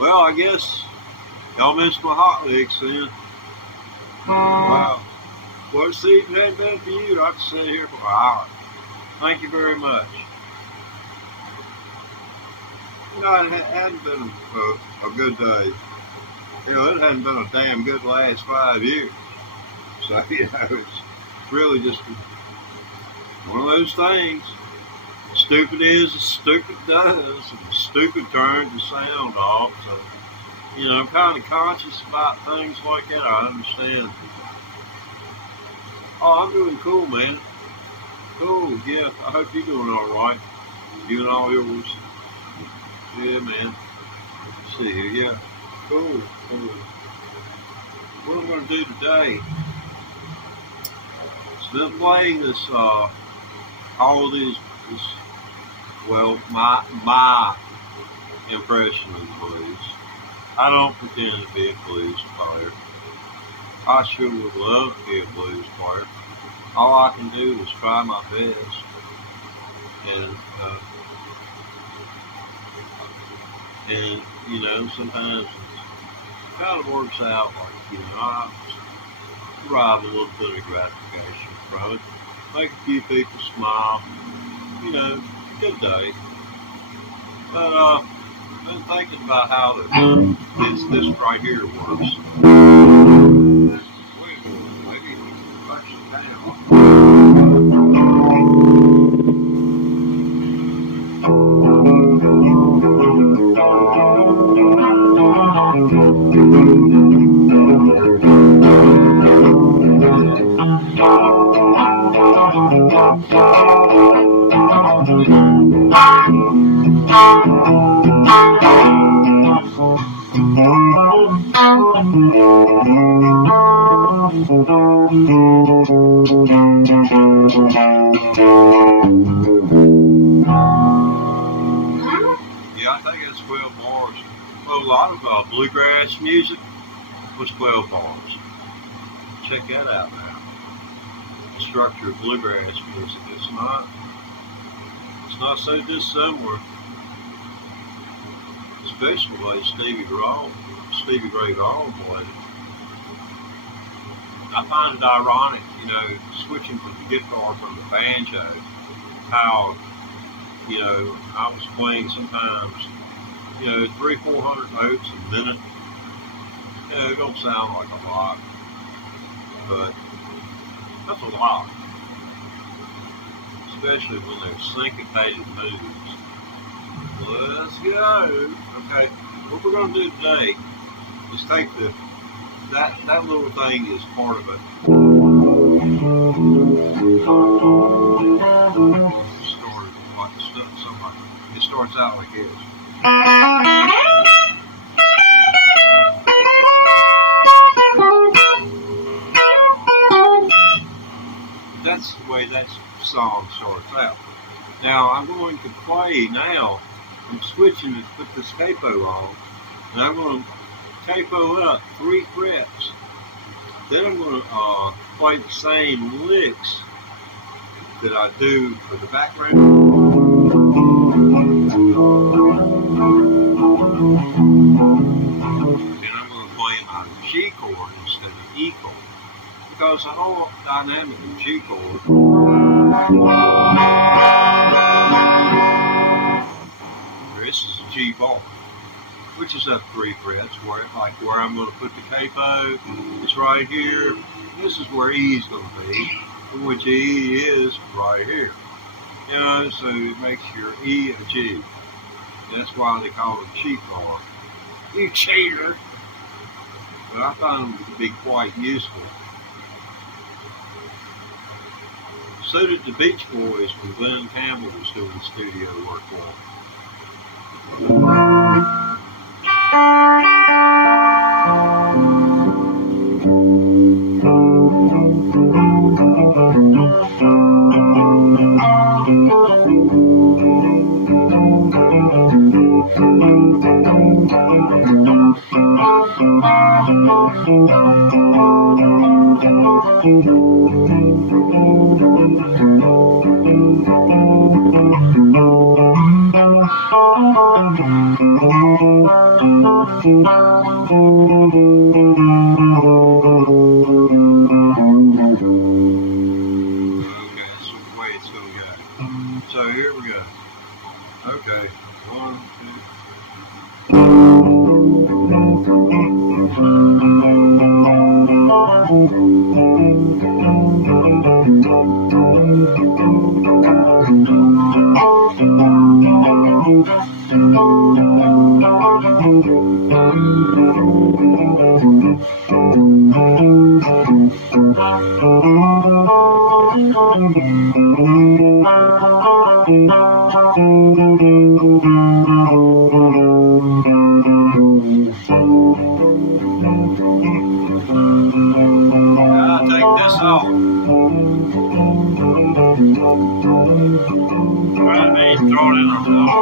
Well, I guess y'all missed my hot licks then. Wow. Well, see, if it hadn't been for you, I'd sit here for an hour. Thank you very much. You know, it hadn't been a good day. You know, it hadn't been a damn good last 5 years. So, you know, it's really just one of those things. Stupid is as stupid does, and the stupid turns the sound off. So, you know, I'm kind of conscious about things like that. I understand. Oh, I'm doing cool, man. Cool, yeah. I hope you're doing all right. You and all yours. Yeah, man. Let's see here. Yeah. Cool. What I'm going to do today is been playing this, all of these, well, my impression of the blues. I don't pretend to be a blues player. I sure would love to be a blues player. All I can do is try my best. And you know, sometimes it kind of works out like, you know, I derive a little bit of gratification from it. Make a few people smile. You know, good day. But I've been thinking about how this right here works. Wait a minute, maybe push it down. Yeah, I think it's 12 bars. Well, a lot of bluegrass music was 12 bars. Check that out now. The structure of bluegrass music is not so dissimilar, especially the way Stevie Ray Vaughan played it. I find it ironic, you know, switching from the guitar from the banjo, how, you know, I was playing sometimes, you know, 300-400 notes a minute. You know, it don't sound like a lot, but that's a lot, especially when they're syncopated moves. Let's go. Okay, what we're going to do today is take that little thing is part of it. It starts out like this. That's the way that song starts out. Now I'm going to play now. I'm switching to put this capo on, and I'm going to capo up 3 frets. Then I'm going to play the same licks that I do for the background. And I'm going to play my G chord instead of E chord, because the whole dynamic of G chord. This is a G bar, which is up 3 frets, where I'm going to put the capo. It's right here. This is where E is going to be, which E is right here. You know, so it makes your E a G. That's why they call it cheat bar. You cheater! But I found them to be quite useful. So did the Beach Boys when Glenn Campbell was doing studio work for them. So here we go. Okay. 1, I'll take this off. Right, I mean, throw it in the floor.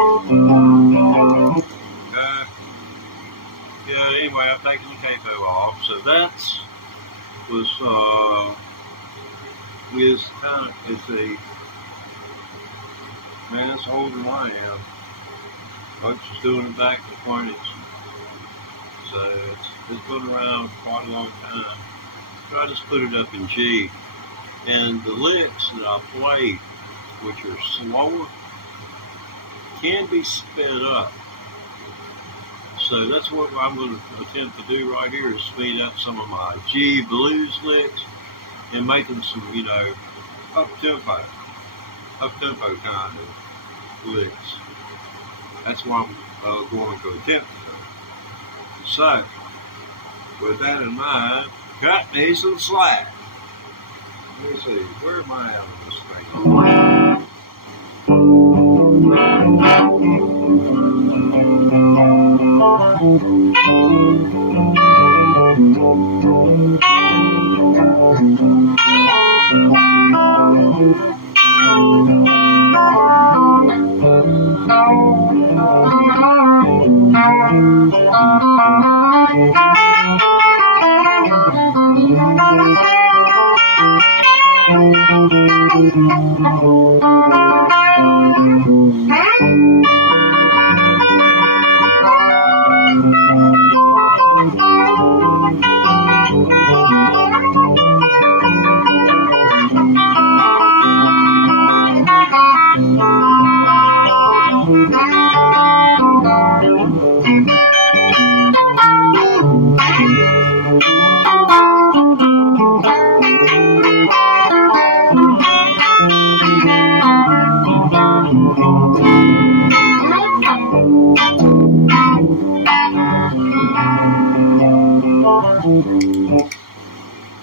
Okay. Yeah, anyway, I've taken the capo off. So that's is a man, it's older than I am. Folks is doing it back in the 20s. So it's been around quite a long time. So I just put it up in G. And the licks that I played, which are slower, can be sped up. So that's what I'm going to attempt to do right here, is speed up some of my G blues licks and make them some, up-tempo kind of licks. That's what I'm going to attempt to do. So, with that in mind, cut me some slack. Let me see, where am I at on this thing?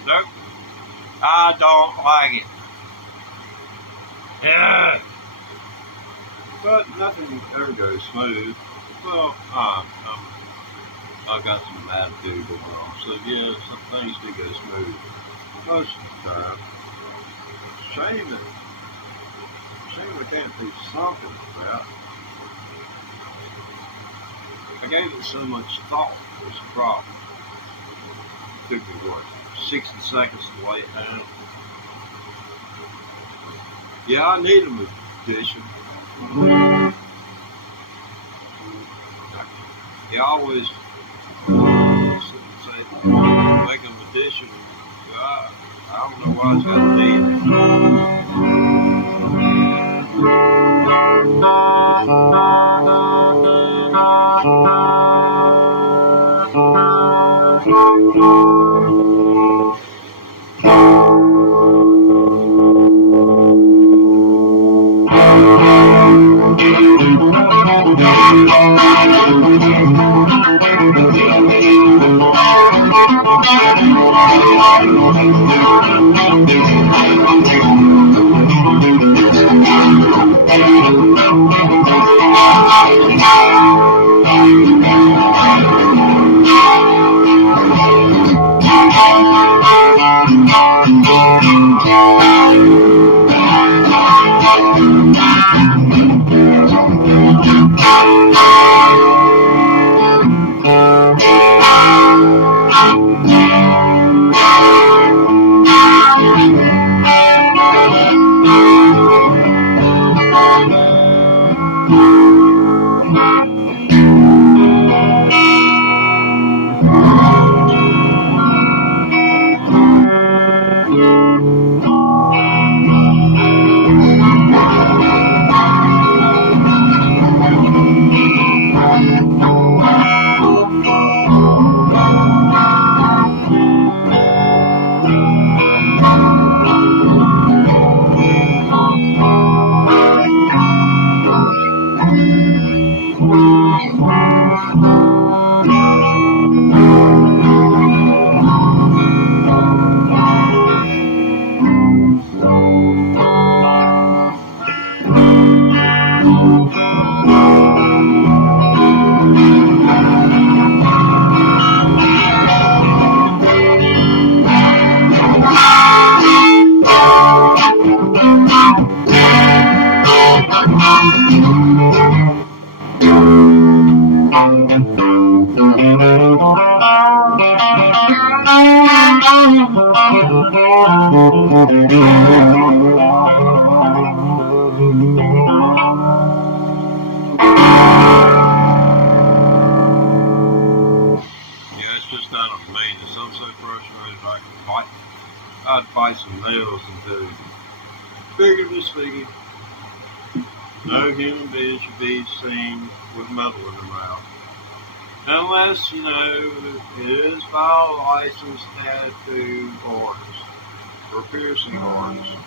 Nope, I don't like it. Yeah, but nothing ever goes smooth. Well, I've got some attitude going on, so yeah, some things do go smooth most of the time. Shame we can't do something about. I gave it so much thought. Was the problem. Took me, 60 seconds to lay it down. Yeah, I need a magician. You always say, make a magician. I don't know why it's got to be. Yeah, it's just kind of maintenance. I'm so frustrated I'd bite some nails into it. Figuratively speaking, no human being should be seen with metal in their mouth. Unless, it is by a licensed tattoo artist or piercing artist.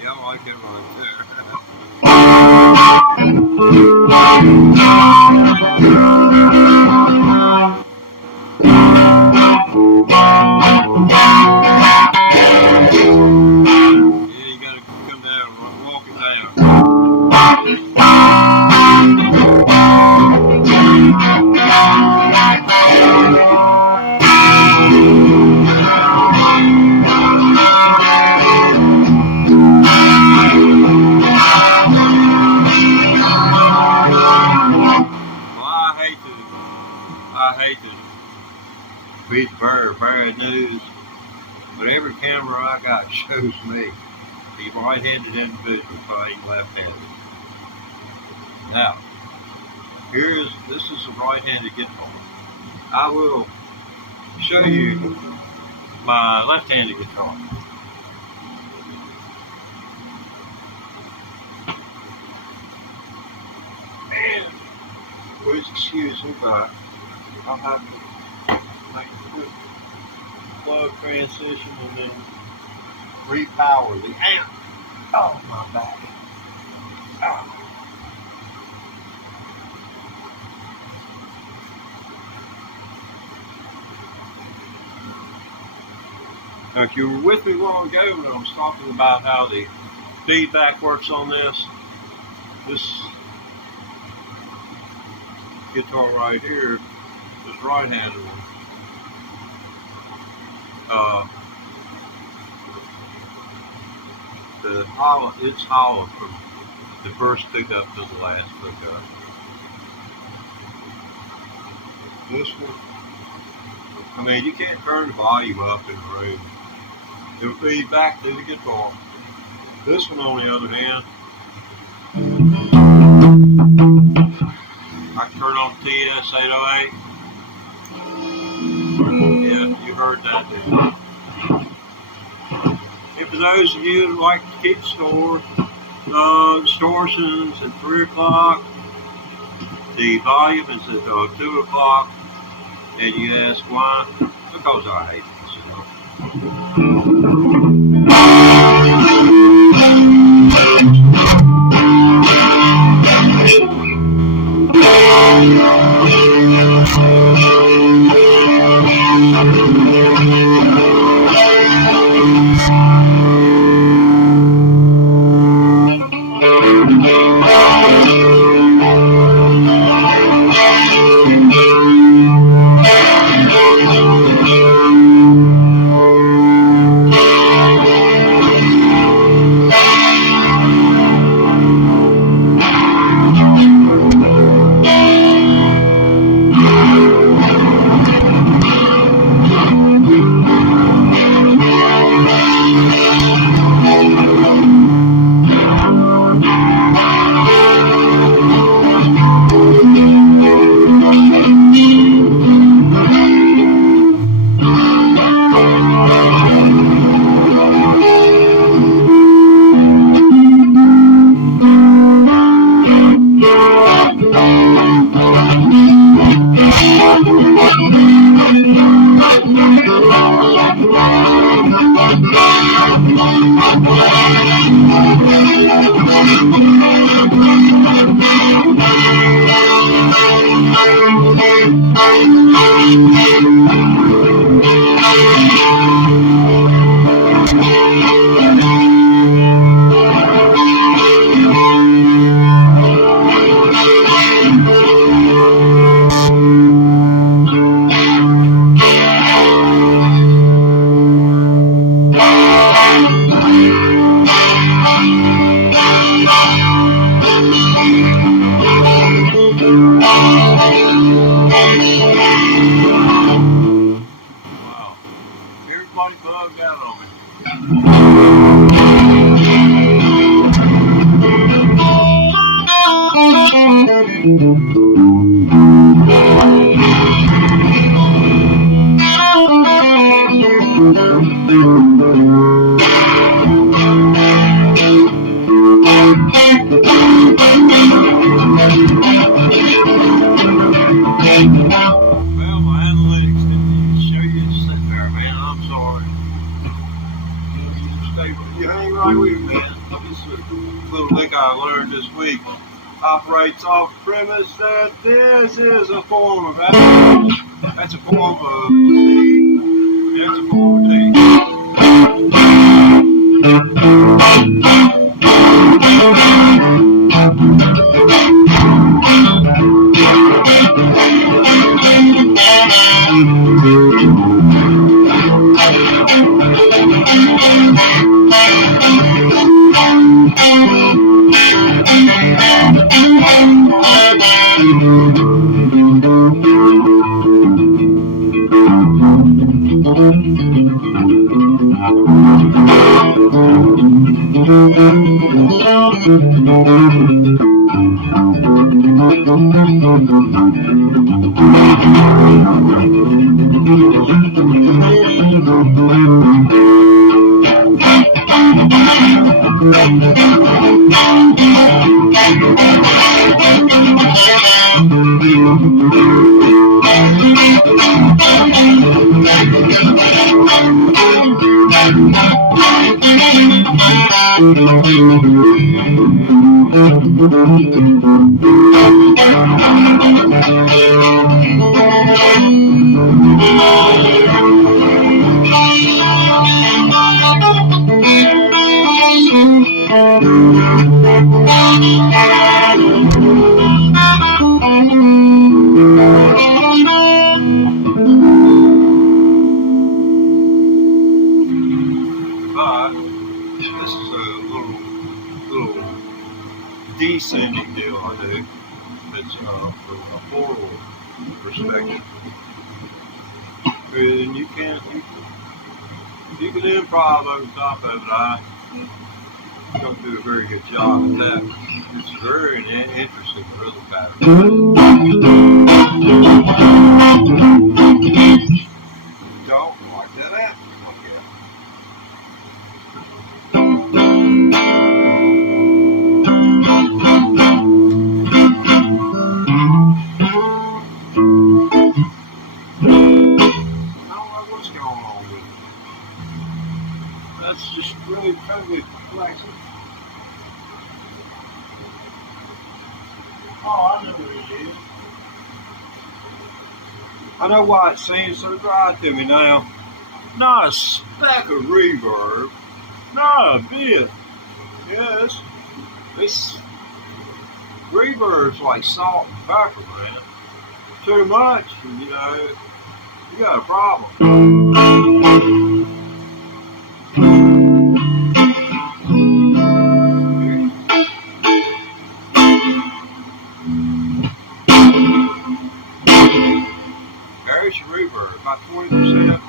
Yeah, I like it right there. Yeah, you gotta come down, walk it down. I hate to be the bearer of bad news, but every camera I got shows me the right-handed individual playing left-handed. Now, this is a right-handed guitar. I will show you my left-handed guitar. And please excuse me, but I'll have to make a quick plug transition and then repower the amp. Oh, my back. Oh. Now, if you were with me long ago when I was talking about how the feedback works on this guitar right here, this right-handed one, it's hollow from the first pickup to the last pickup. This one, you can't turn the volume up in the room. It'll feed back to the guitar. This one, on the other hand, I can turn on TS-808. Yeah, you heard that, didn't you? And for those of you who like to keep score, distortions at 3 o'clock, the volume is at 2 o'clock, and you ask why? Because I hate myself. Wow. Everybody bugged out on me. Well, my analytics didn't show you to sit there, man. I'm sorry. You hang right with me, man. This is a little thing I learned this week. Operates off the premise that this is a form of action. That's a form of D. That's a form of D. But this is a little descending deal I do. It's from a forward perspective. And you can improv over top of it. I don't do a very good job at that. It's very interesting rhythm pattern. Don't like that app. That's just really totally flexing. Oh, I know where he is. I know why it seems so dry to me now. Not a speck of reverb. Not a bit. Yes. This reverb's like salt and pepper, man. Too much, and you got a problem. There's your reverb, about 20%.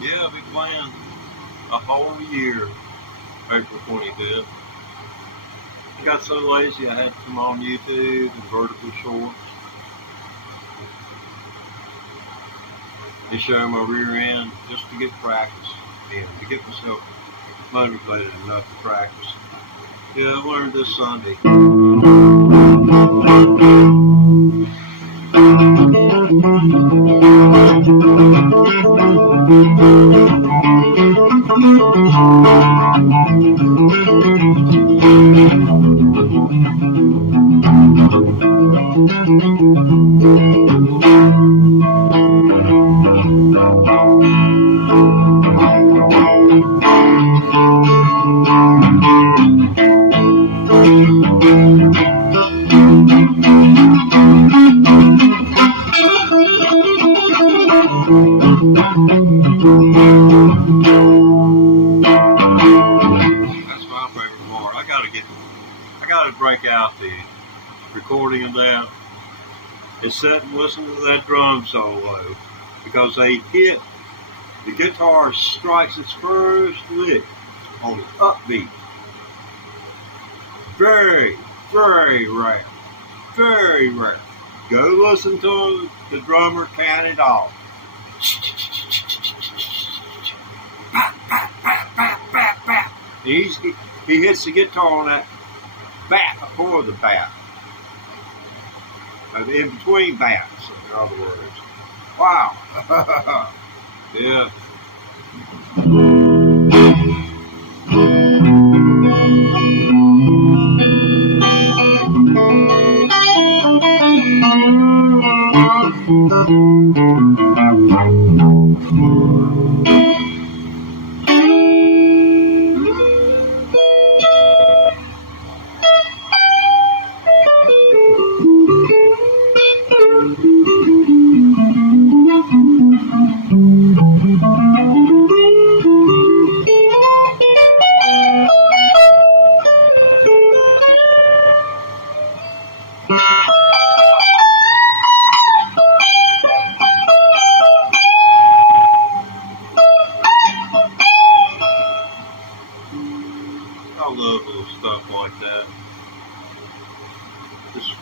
Yeah, I'll be playing a whole year, April 25th. I got so lazy I had to come on YouTube and Vertical Shorts and show my rear end just to get practice and to get myself motivated enough to practice. Yeah, I learned this Sunday. That's my favorite part. I gotta break out the recording of that and sit and listen to that drum solo, because the guitar strikes its first lick on the upbeat. Very, very rare. Very rare. Go listen to the drummer count it off. He hits the guitar on that bat before the bat. In between bats, in other words. Wow. Yeah. I love little stuff like that. Just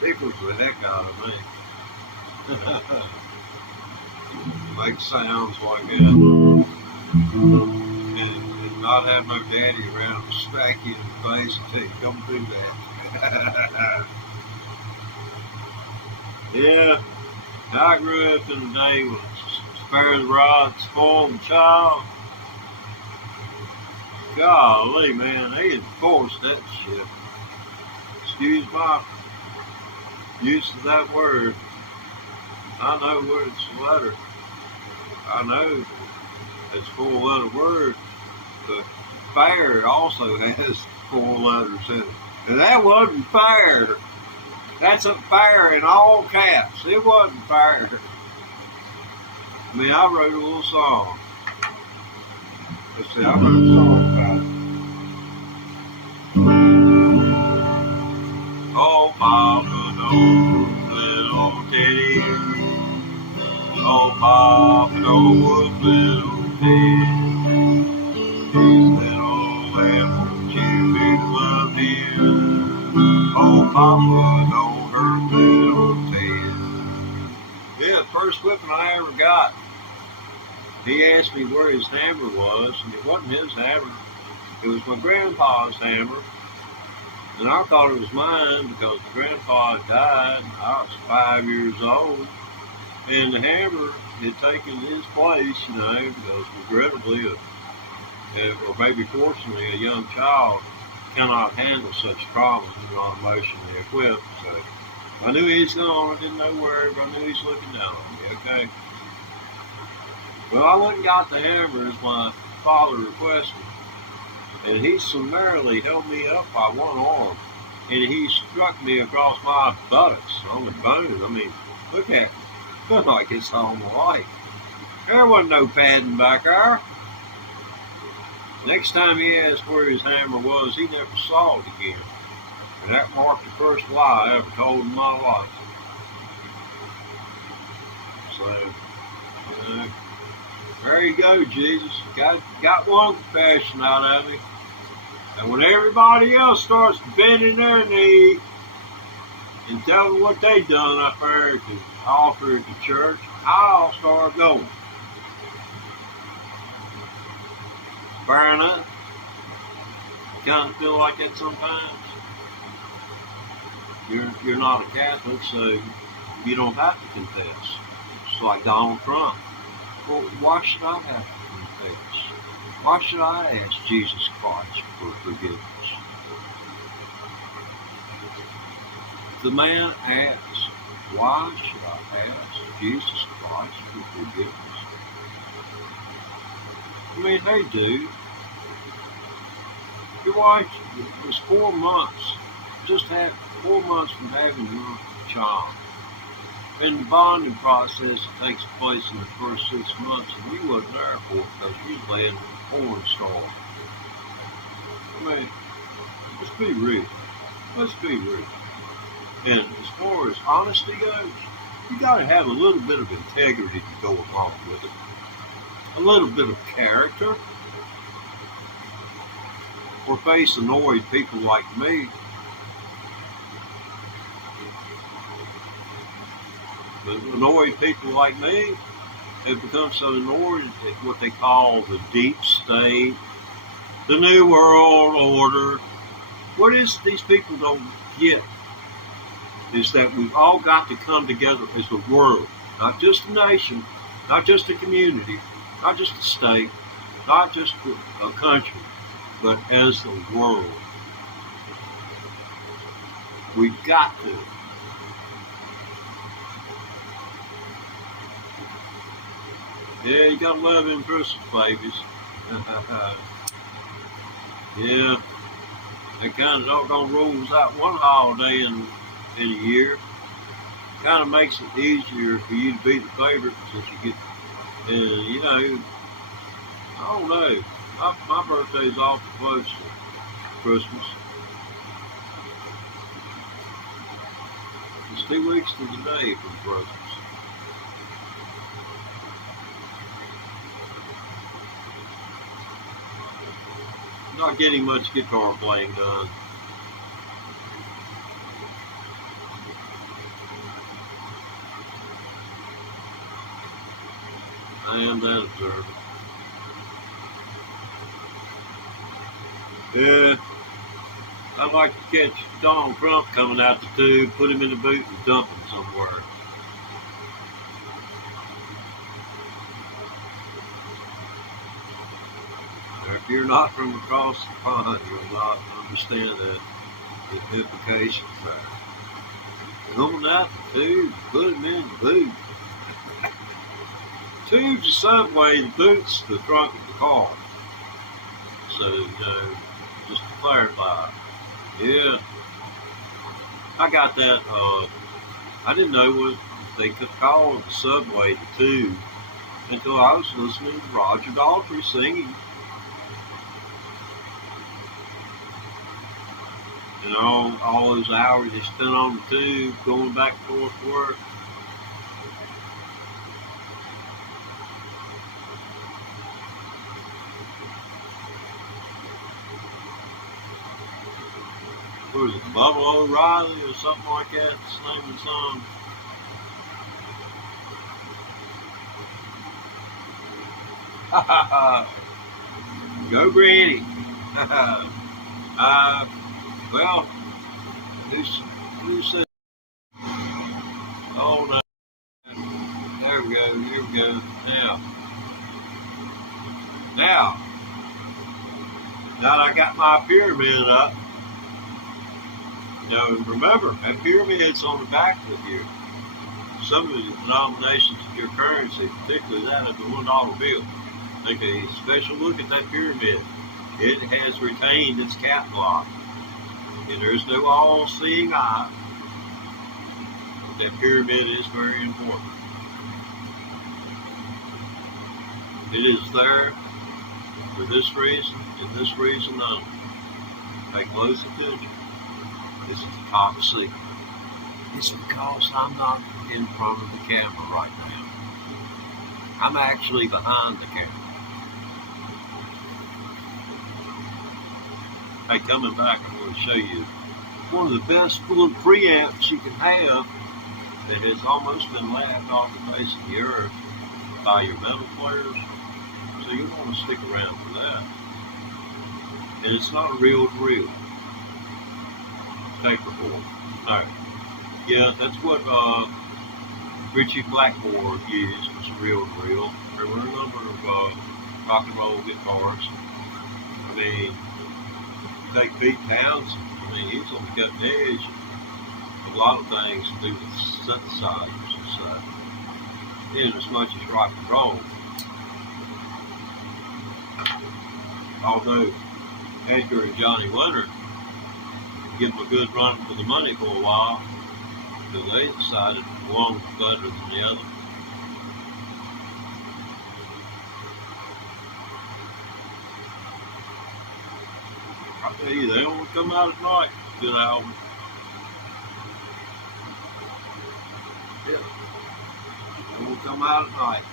tickles the heck out of me. Make sounds like that. And not have no daddy around to smack you in the face and tell you, don't do that. Yeah, I grew up in a day when spare the rod, spoil the child. Golly, man, they enforced that shit. Excuse my use of that word. I know where it's a letter. I know it's 4-letter word, but fair also has 4 letters in it. And that wasn't fair. That's a fair in all caps. It wasn't fair. I mean, I wrote a little song. Let's see, I wrote a song about it. Oh, Papa, no, little Teddy. Oh, Papa, no, little Teddy. These little lamb, won't you be pen. Oh, Papa, don't hurt little Ted. Yeah, the first whipping I ever got, he asked me where his hammer was, and it wasn't his hammer. It was my grandpa's hammer. And I thought it was mine because my grandpa had died. I was 5 years old. And the hammer had taken his place, because regrettably, or maybe fortunately, a young child cannot handle such trauma and not emotionally equipped. So I knew he's gone. I didn't know where, but I knew he's looking down on me. Okay. Well, I went and got the hammer as my father requested. And he summarily held me up by one arm. And he struck me across my buttocks on the bone. I mean, look at me. Like it's all my life. There wasn't no padding back there. Next time he asked where his hammer was, he never saw it again. And that marked the first lie I ever told in my life. So, there you go, Jesus. Got one confession out of me. And when everybody else starts bending their knee and telling what they done up there at the altar at the church, I'll start going. Fair enough. You kind of feel like that sometimes. You're not a Catholic, so you don't have to confess. It's like Donald Trump. Well, why should I have to confess? Why should I ask Jesus Christ for forgiveness? The man asks, why should I ask Jesus Christ for forgiveness? I mean, hey, dude, your wife was 4 months, just had 4 months from having your child. And the bonding process takes place in the first 6 months, and you wasn't there for it because you was laying in a porn star. I mean, let's be real. Let's be real. And as far as honesty goes, you got to have a little bit of integrity to go along with it. A little bit of character. Or face annoyed people like me. But annoyed people like me have become so annoyed at what they call the deep state, the New World Order. What is these people don't get is that we've all got to come together as a world, not just a nation, not just a community, not just a state, not just a country, but as the world. We've got to. Yeah, you gotta love them Christmas babies. Yeah, they kind of doggone rolls out one holiday in a year. Kind of makes it easier for you to be the favorite since you get, I don't know. My birthday's awful close to Christmas. It's 2 weeks to the day from Christmas. Not getting much guitar playing done. I am that observant. Yeah, I'd like to catch Donald Trump coming out the tube, put him in the boot and dump him somewhere. If you're not from across the pond, you'll not understand the implications there. Coming out the tube, put him in the boot. Tube's the subway, the boot's the trunk of the car. So, just to clarify. Yeah. I got that, I didn't know what they could call the subway the tube until I was listening to Roger Daltrey singing. And all those hours they spent on the tube going back and forth to work. what was it, Bubba O'Reilly or something like that? It's the name of the song. Go Granny. Well, who said? Oh no. There we go. Here we go. Now that I got my pyramid up, now remember that pyramid's on the back of you. Some of the denominations of your currency, particularly that of the $1 bill, take a special look at that pyramid. It has retained its cap block, and there's no all-seeing eye. That pyramid is very important. It is there for this reason and this reason only. Pay close attention. This is the top secret. It's because I'm not in front of the camera right now. I'm actually behind the camera. Hey, coming back, I'm going to show you one of the best little preamps you can have that has almost been laughed off the face of the earth by your metal players. So you want to stick around for that. And it's not a reel-to-reel tape recorder. No. Yeah, that's what Ritchie Blackmore used, was a reel-to-reel. There were a number of rock and roll guitars. I mean, take Pete Townsend. I mean, he was on the cutting edge of a lot of things to do with synthesizers and stuff. In as much as rock and roll. Although Edgar and Johnny Winter give them a good run for the money for a while, until they decided one was better than the other. I tell you, they only come out at night. Good album. Yeah. They only come out at night.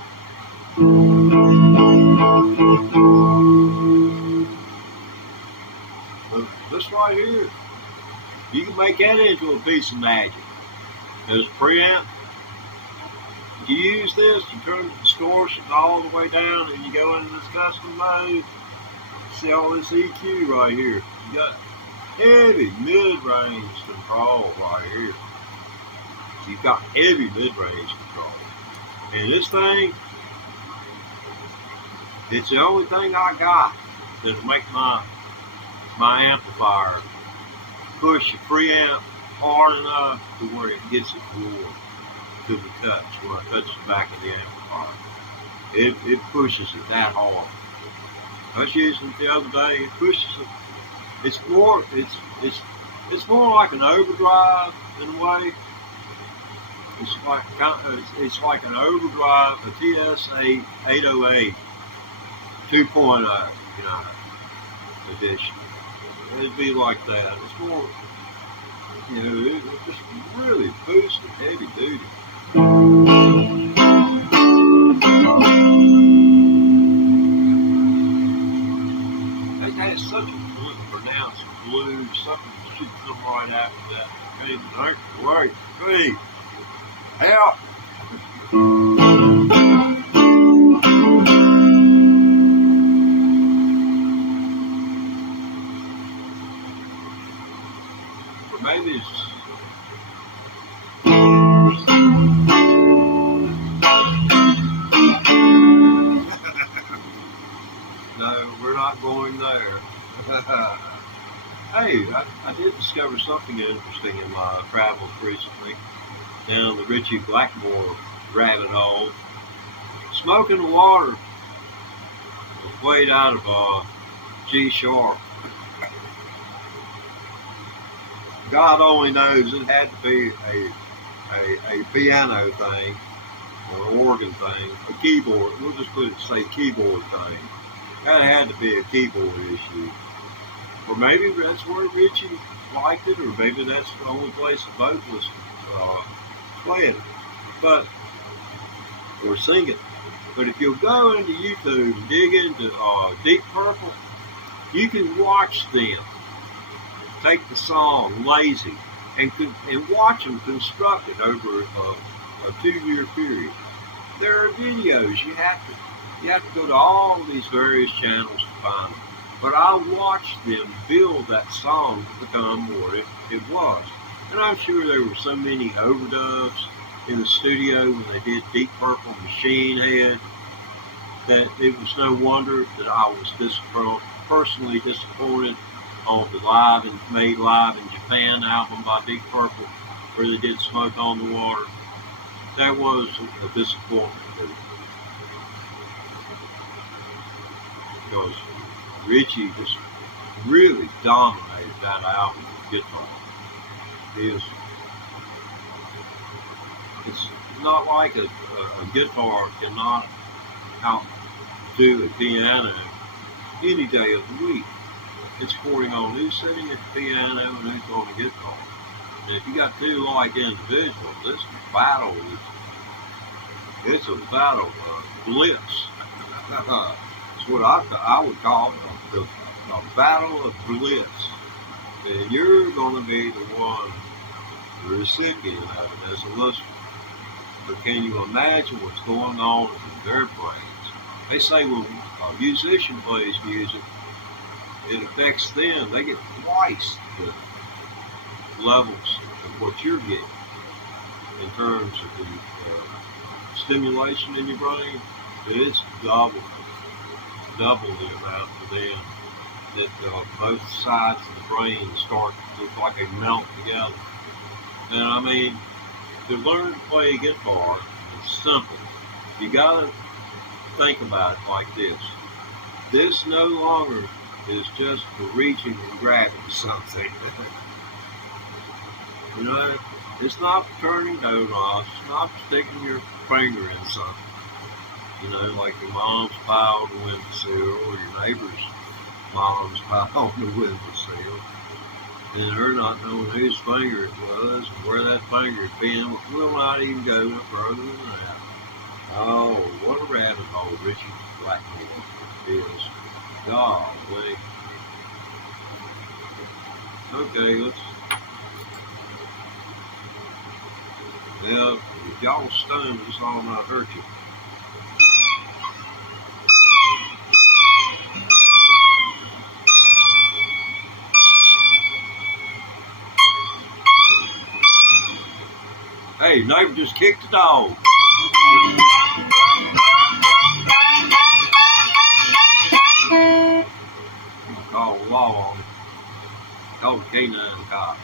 But this right here, you can make that into a piece of magic. There's a preamp. You use this, you turn the distortion all the way down, and you go into this custom mode. See all this EQ right here. You got heavy mid-range control right here. So you've got heavy mid-range control. And this thing, it's the only thing I got that'll make my amplifier push the preamp hard enough to where it gets it warm to the touch, where I touch the back of the amplifier. It pushes it that hard. I was using it the other day. It pushes it. It's more like an overdrive in a way. It's like an overdrive, a TS-8 808 2.0, edition. It'd be like that. It's more, it's just really boosted, heavy duty. It has such a pronounced blues, something should come right after that. Hey, don't worry. Hey, out. Or maybe it's no, we're not going there. Hey, I did discover something interesting in my travels recently. Down the Ritchie Blackmore rabbit hole. Smoke in the Water was played out of G sharp. God only knows it had to be a piano thing or an organ thing, a keyboard. We'll just say keyboard thing. That had to be a keyboard issue. Or maybe that's where Ritchie liked it, or maybe that's the only place the vocalist playing it, or sing it. But if you'll go into YouTube and dig into Deep Purple, you can watch them take the song Lazy and watch them construct it over a 2-year period. There are videos. You have to go to all these various channels to find them. But I watched them build that song to become what it was. And I'm sure there were so many overdubs in the studio when they did Deep Purple Machine Head that it was no wonder that I was personally disappointed on the Made Live in Japan album by Deep Purple, where they did Smoke on the Water. That was a disappointment because Richie just really dominated that album with guitar. It's not like a guitar cannot outdo a piano any day of the week. It's according on who's sitting at the piano and who's on the guitar. And if you got two like individuals, it's a battle of blitz. That's what I would call it, the battle of blitz. And you're going to be the one, the recipient of it as a listener. But can you imagine what's going on in their brains? They say when a musician plays music, it affects them. They get twice the levels of what you're getting in terms of the stimulation in your brain. But it's double the amount for them. That both sides of the brain start to look like they melt together. And I mean, to learn to play guitar is simple. You gotta think about it like this. This no longer is just for reaching and grabbing something. You know, it's not for turning doorknobs, it's not for sticking your finger in something. You know, like your mom's pie on the windowsill or your neighbor's mom's pie on the windowsill. And her not knowing whose finger it was and where that finger had been, we'll not even go no further than that. Oh, what a rabbit hole Richie Blackmore is. Golly. Okay, well, if y'all stoned, this all might hurt you. Hey, neighbor just kicked the dog. Call the law on it. Call the K9 cops.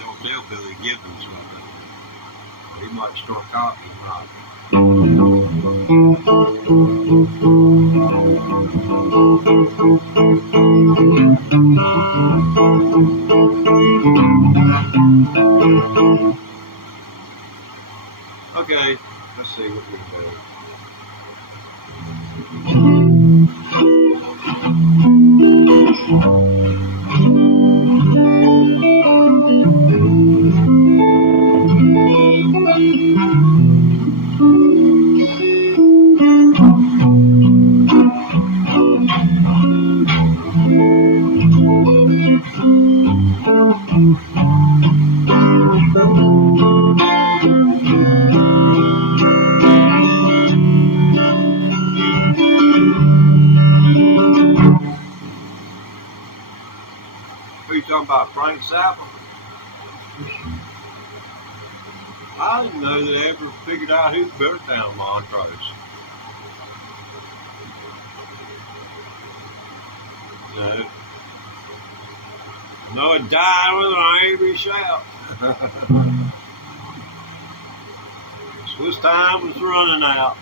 Don't tell Billy Gibbons something. He might start copying right. Okay, let's see what we can do. Are you talking about Frank Zappa? I didn't know they ever figured out who burnt down Montrose. No, it died with an angry shout. Swiss time was running out.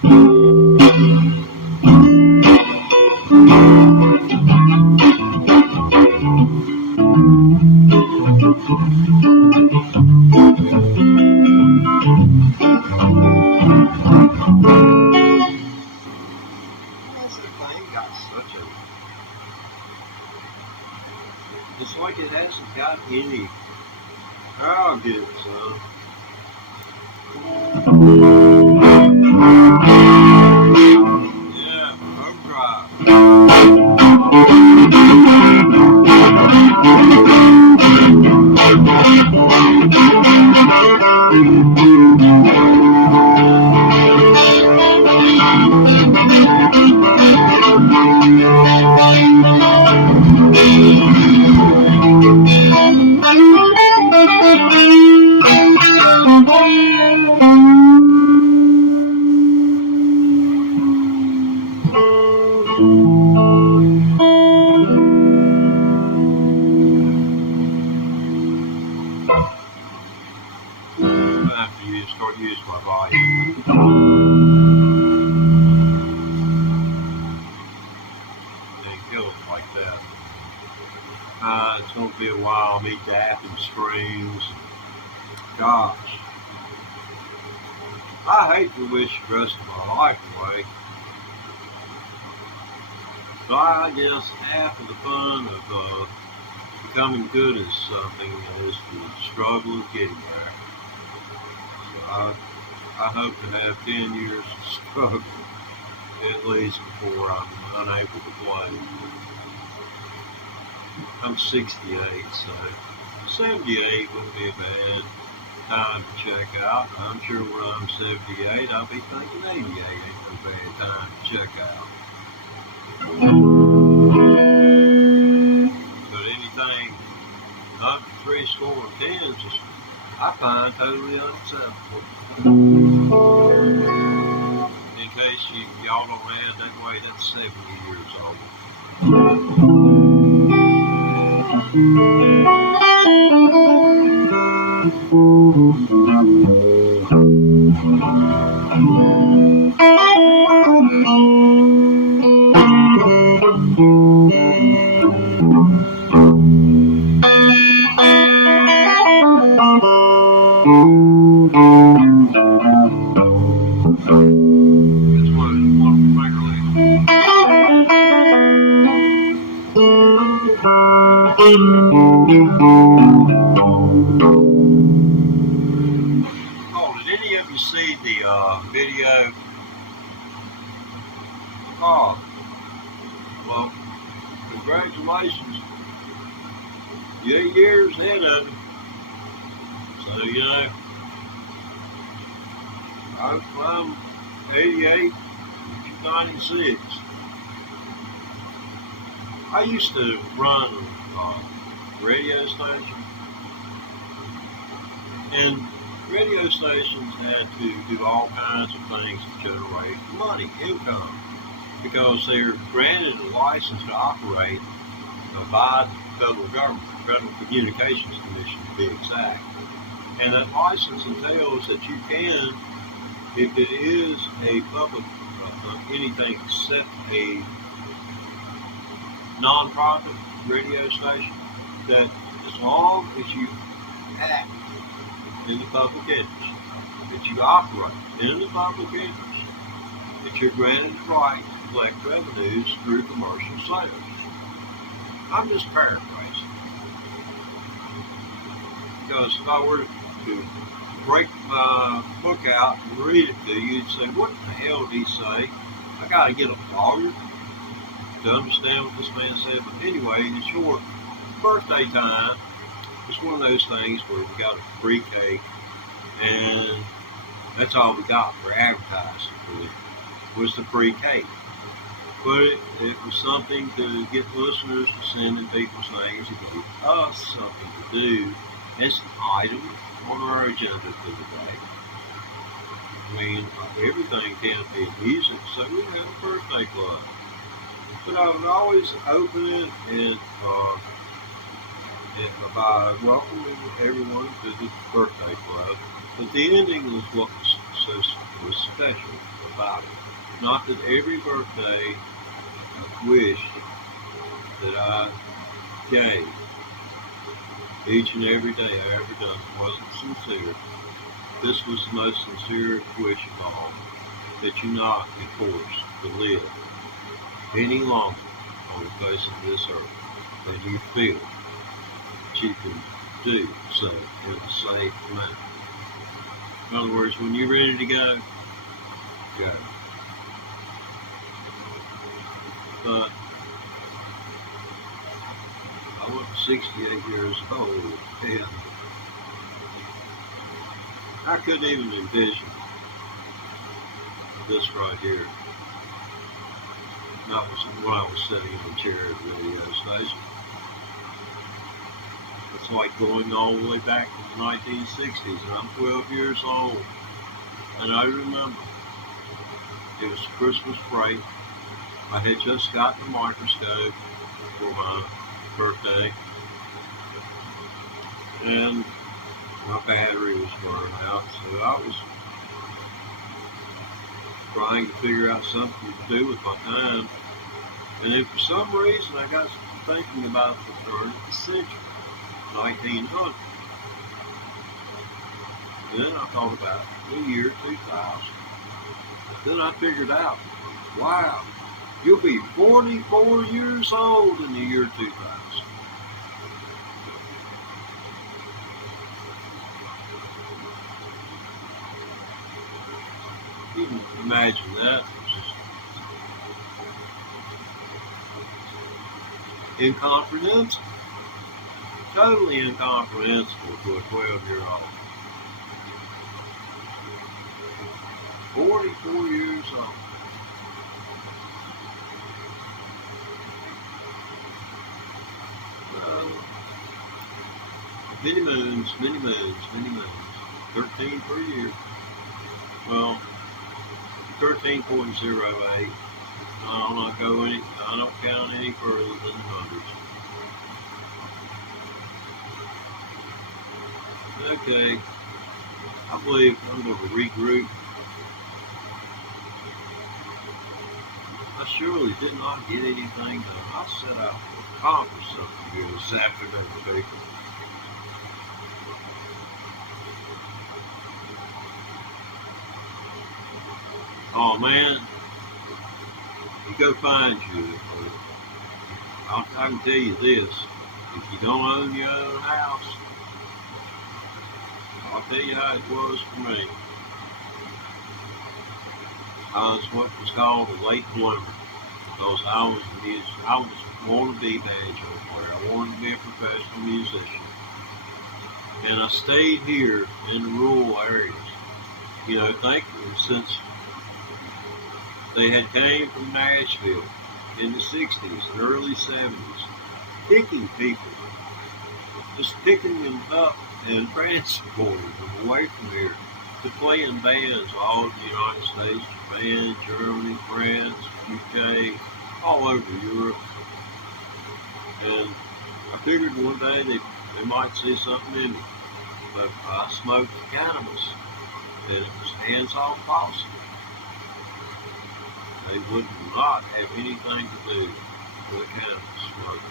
hasn't got any. I'll get it, son. Yeah, overdrive. I'm gonna have to start using my volume. And kill it like that. It's gonna be a while, me dapping strings. Gosh. I hate to wish the rest of my life away. So I guess half of the fun of becoming good at something is the struggle of getting there. So I hope to have 10 years of struggle at least before I'm unable to play. I'm 68, so 78 wouldn't be a bad time to check out. I'm sure when I'm 78, I'll be thinking 88 ain't no bad time to check out. But anything up to 70 is, I find totally unacceptable. In case y'all don't add that way, that's 70 years old. Oh, did any of you see the video? Oh, well, congratulations. You're 8 years ahead of me. So, you know, I'm 88, 96. I used to run a radio station, and radio stations had to do all kinds of things to generate money, income, because they're granted a license to operate by the federal government, Federal Communications Commission to be exact. And that license entails that you can, if it is a public, anything except a non-profit radio station, that as long as you act in the public interest, that you operate in the public interest, that you're granted the right to collect revenues through commercial sales. I'm just paraphrasing. Because if I were to break my book out and read it to you, you'd say, what the hell did he say? I got to get a lawyer to understand what this man said. But anyway, in short, birthday time is one of those things where we got a free cake, and that's all we got for advertising for it, was the free cake. But it was something to get listeners to send in people's names and give us something to do as an item on our agenda for the day. I mean, everything can't be music, so we have a birthday club. But I would always open it and by welcoming everyone to the birthday club. But the ending was what was special about it. Not that every birthday wish that I gave each and every day I ever done wasn't sincere. This was the most sincere wish of all, that you not be forced to live any longer on the face of this earth than you feel that you can do so in a safe manner. In other words, when you're ready to go, go. But I was 68 years old, and I couldn't even envision this right here. That was when I was sitting in a chair at the radio station. It's like going all the way back to the 1960s, and I'm 12 years old. And I remember it was Christmas break. I had just gotten a microscope for my birthday, and my battery was burned out, so I was trying to figure out something to do with my time. And then for some reason I got thinking about the turn of the century, 1900. And then I thought about the year 2000. Then I figured out, wow, you'll be 44 years old in the year 2000. You can imagine that. Incomprehensible. Totally incomprehensible to a 12-year-old. 44 years old. Many moons, many moons, many moons. 13 per year. Well, 13.08. I don't count any further than hundreds. Okay, I believe I'm going to regroup. I surely did not get anything done. I set out to accomplish something here this afternoon, people. Oh man, you go find you. I can tell you this: if you don't own your own house, I'll tell you how it was for me. I was what was called a late bloomer because I was wanted to be banjo player. I wanted to be a professional musician, and I stayed here in the rural areas. You know, thankfully, since they had came from Nashville in the 60s and early 70s, picking people, just picking them up and transporting them away from here to play in bands all over the United States, Japan, Germany, France, UK, all over Europe. And I figured one day they might see something in me. But I smoked cannabis, and it was hands-off policy. They would not have anything to do with a cannabis smoke.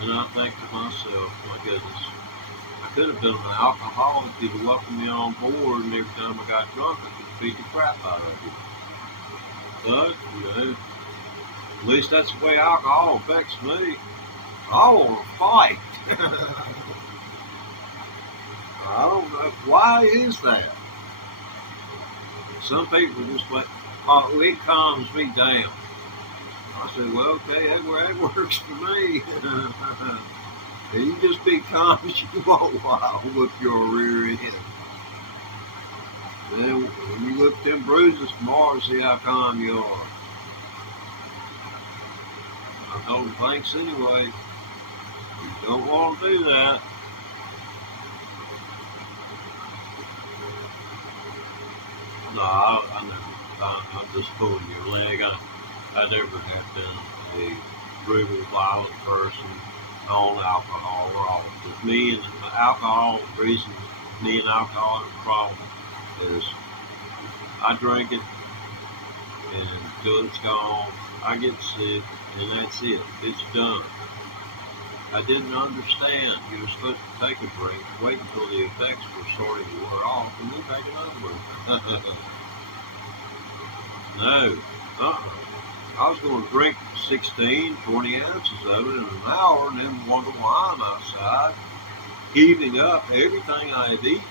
And I think to myself, my goodness, I could have been an alcoholic who'd have welcomed me on board, and every time I got drunk, I could beat the crap out of you. But, you know, at least that's the way alcohol affects me. I want to fight. I don't know. Why is that? Some people just like, oh, it calms me down. I said, well, okay, that works for me. And you just be calm as you want while I whip your rear end. Then when you whip them bruises tomorrow, see how calm you are. I told them, thanks anyway. You don't want to do that. No, I never. I'm just pulling your leg. I never have been a brutal, violent person on alcohol or all. With me and alcohol, the reason me and alcohol have a problem is I drink it, and until it's gone, I get sick, and that's it. It's done. I didn't understand. You were supposed to take a drink, wait until the effects were starting to wear off, and then take another one. No. I was going to drink 16, 20 ounces of it in an hour and then wonder why I'm outside heaving up everything I had eaten.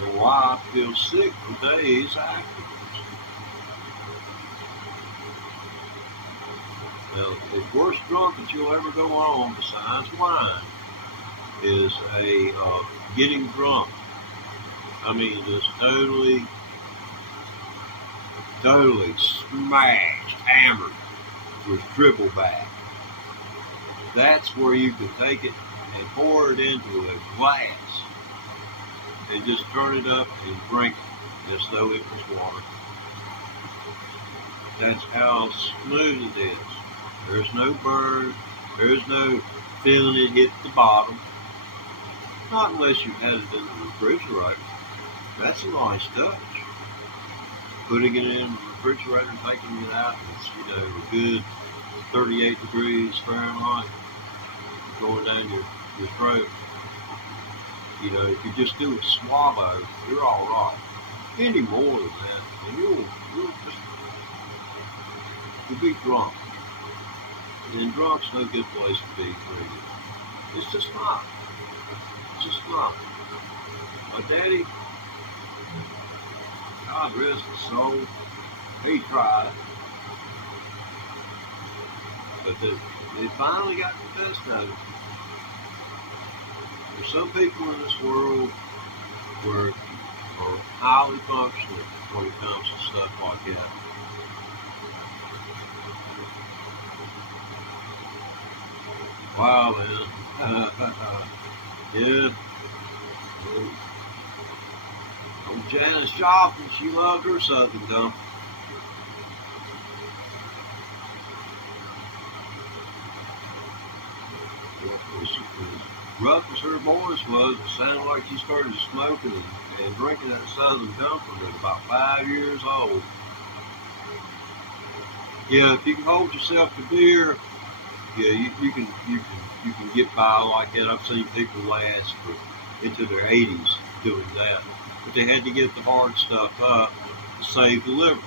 My wife feels sick for days afterwards. Now, the worst drunk that you'll ever go on besides wine is getting drunk. I mean, just totally smashed, hammered with dribble bag. That's where you can take it and pour it into a glass and just turn it up and drink it as though it was water. That's how smooth it is. There's no burn. There's no feeling it hit the bottom. Not unless you've had it in the refrigerator. That's a nice touch. Putting it in the refrigerator and taking it out, it's, a good 38 degrees Fahrenheit going down your throat. If you just do a swallow, you're all right. Any more than that, and you'll be drunk. And drunk's no good place to be for you. It's just not. It's just not. My daddy, God rest his soul, he tried. But they finally got the best of it. There's some people in this world are highly functional when it comes to stuff like that. Wow, man. Yeah. Old Janis Joplin, she loved her Southern Comfort. As rough as her voice was, it sounded like she started smoking and drinking that Southern Comfort at about 5 years old. Yeah, if you can hold yourself to beer, yeah, you can get by like that. I've seen people last into their 80s doing that, but they had to get the hard stuff up to save the liver.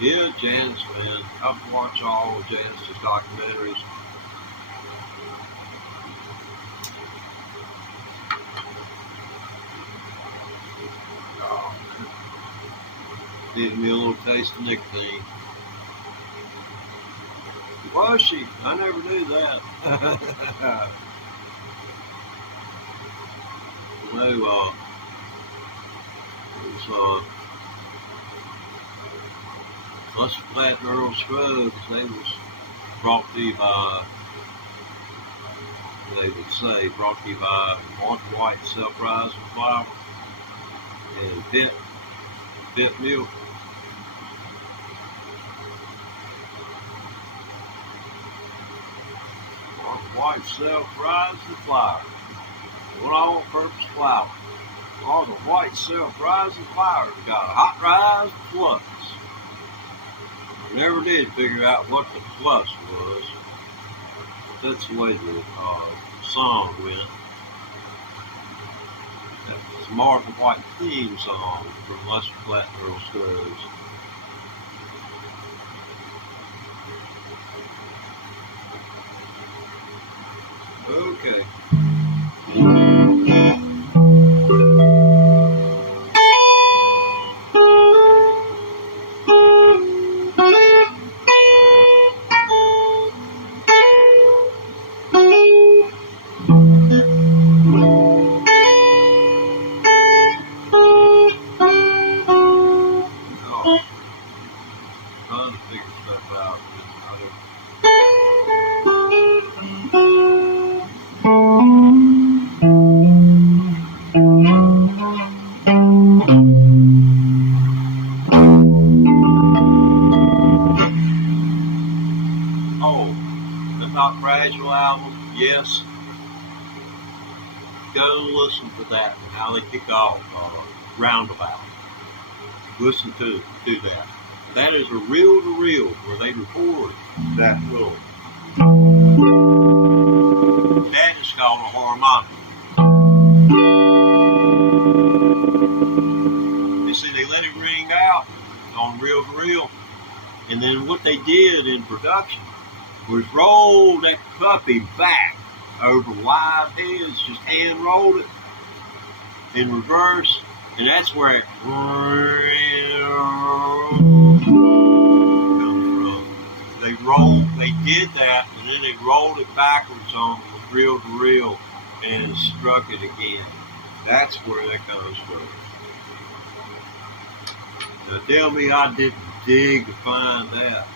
Yeah, Janis, man, I've watched all of Janis' documentaries. Oh, man. Giving me a little taste of nicotine. Was she? I never knew that. It was Lester Flatt and Earl Scruggs. They was brought to you by, they would say, brought to you by Martha White Self-Rising Flour and Pitt Milk. White self-rising flour. One all-purpose flour. All the white self-rising flour got a hot rise plus. I never did figure out what the plus was. That's the way the song went. That was Martha White theme song from Lester Flatt and Earl Scruggs. Okay. Trying to figure stuff out. Oh, the Not Fragile album, yes. Go listen to that and how they kick off Roundabout. Listen to that. That is a reel-to-reel where they record that little. That is called a harmonic. You see, they let it ring out on reel-to-reel. And then what they did in production was roll that puppy back over wide heads, just hand rolled it in reverse, and that's where it comes from. They did that, and then they rolled it backwards on reel to reel and struck it again. That's where that comes from. Now tell me I didn't dig to find that.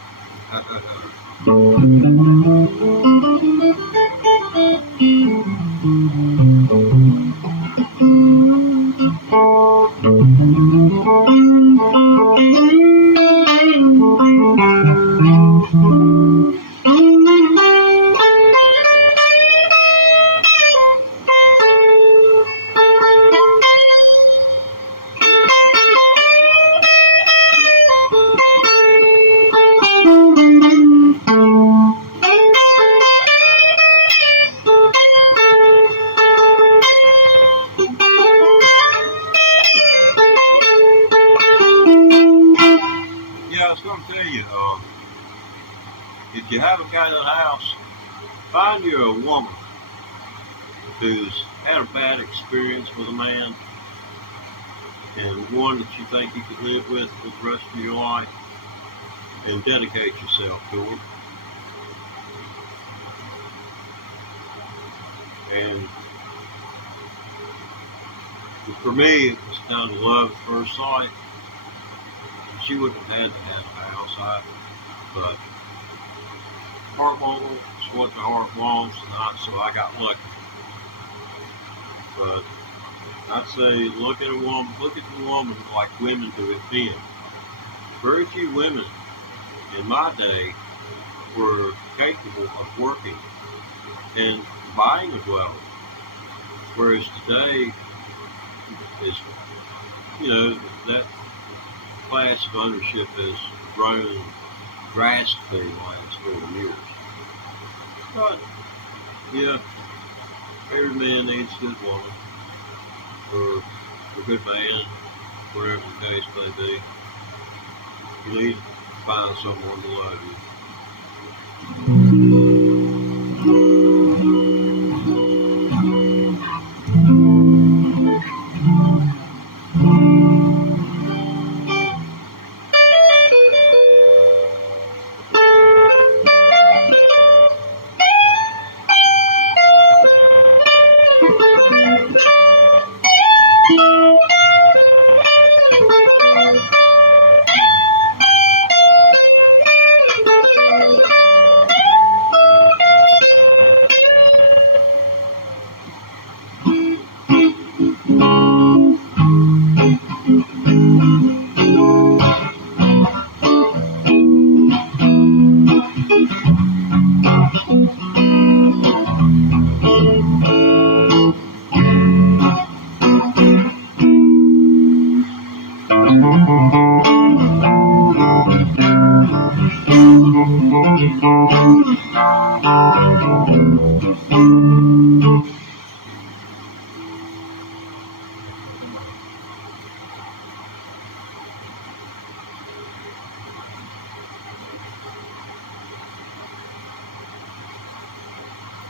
Yeah, I was going to tell you, if you haven't got a house, find you a woman who's had a bad experience with a man and one that you think you could live with for the rest of your life, and dedicate yourself to her. And for me, it was kind of love at first sight. She wouldn't have had to have a house, but heart wants what the heart wants, so I got lucky. But I'd say look at the woman like women do it then. Very few women in my day were capable of working and buying a dwelling, whereas today is, that class of ownership has grown drastically in the last 4 years. But, yeah, every man needs a good woman, or a good man, whatever the case may be. You need to find someone to love you.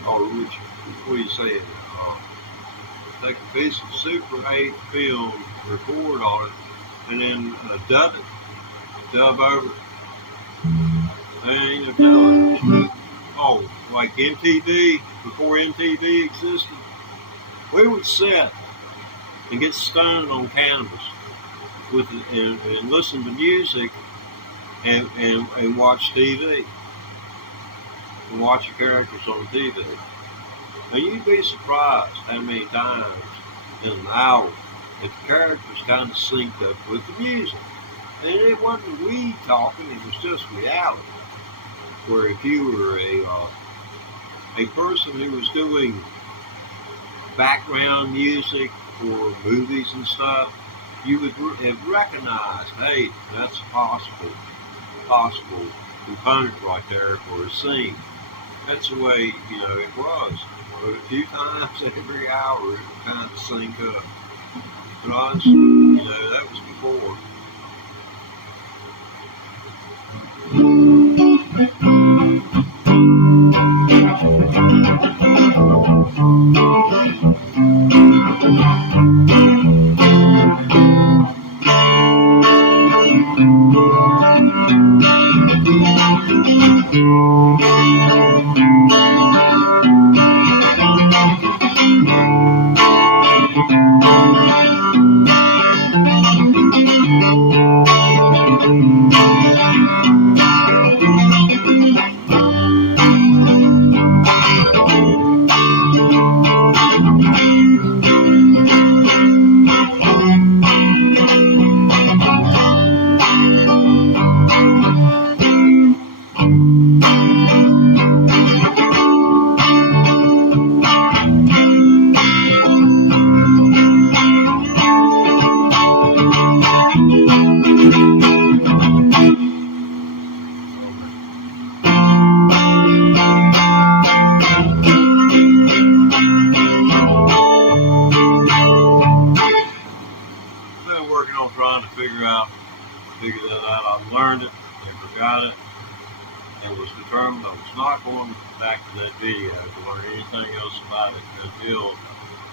Or what do you say? Take a piece of Super 8 film, record on it, and then dub over it. There ain't no telling. Oh, like MTV, before MTV existed, we would sit and get stoned on cannabis and listen to music and watch TV. And watch the characters on TV. Now you'd be surprised how many times in an hour that the characters kind of synced up with the music. And it wasn't we talking, it was just reality. Where if you were a person who was doing background music for movies and stuff, you would have recognized, hey, that's a possible component right there for a scene. That's the way, it was. But a few times every hour, it would kind of sync up. But honestly, that was before. Been working on trying to figure that out. I learned it, never got it, and was determined I was not going back to that video to learn anything else about it until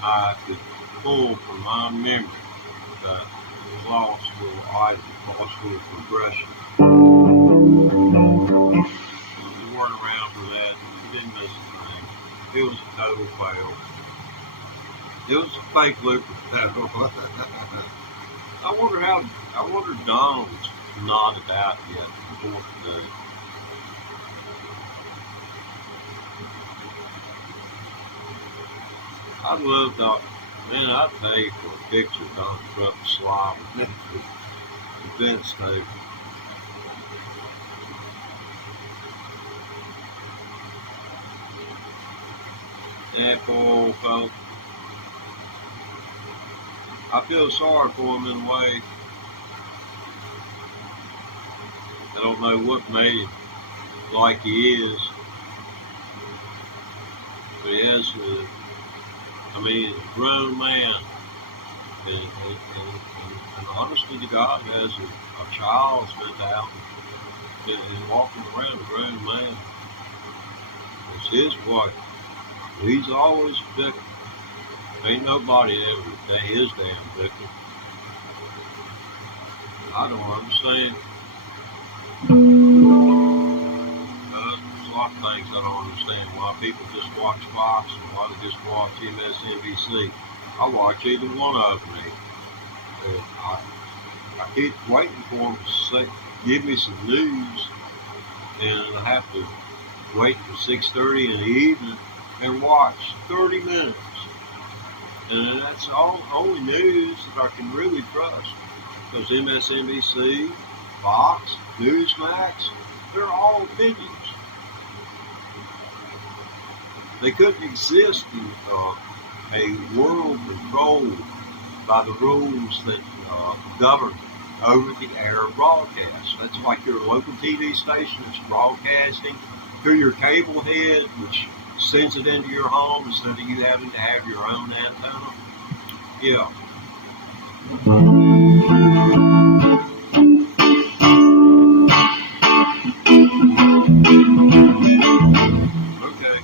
I could pull from my memory that lost little items, lost little progression. We weren't around for that. We didn't miss a thing. It was a total fail. It was a fake loop. I wonder Donald's not out yet before today. I'd love to, man, I'd pay for a picture of Donald Trump slobbing next to the fence table. That poor old fella. I feel sorry for him in a way. I don't know what made him like he is. But he has, he's a grown man. And honestly to God, has a child's mentality. And walking around a grown man. It's his wife. He's always a victim. Ain't nobody ever his damn victim. I don't understand. There's a lot of things I don't understand. Why people just watch Fox and why they just watch MSNBC. I watch either one of them. I keep waiting for them to say, give me some news, and I have to wait till 6:30 in the evening and watch 30 minutes. And that's all only news that I can really trust. Because MSNBC, Fox, Newsmax, they're all opinions. They couldn't exist in a world controlled by the rules that govern over the air broadcast. That's like your local TV station that's broadcasting through your cable head, which sends it into your home instead of you having to have your own antenna. Yeah. Okay.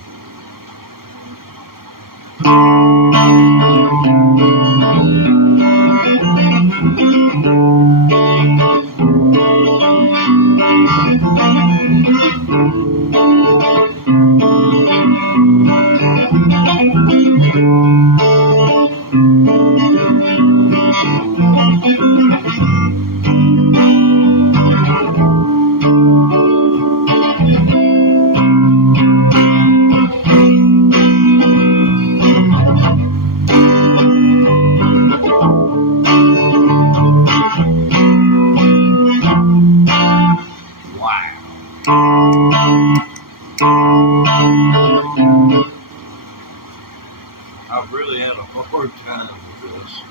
I've really had a hard time with this.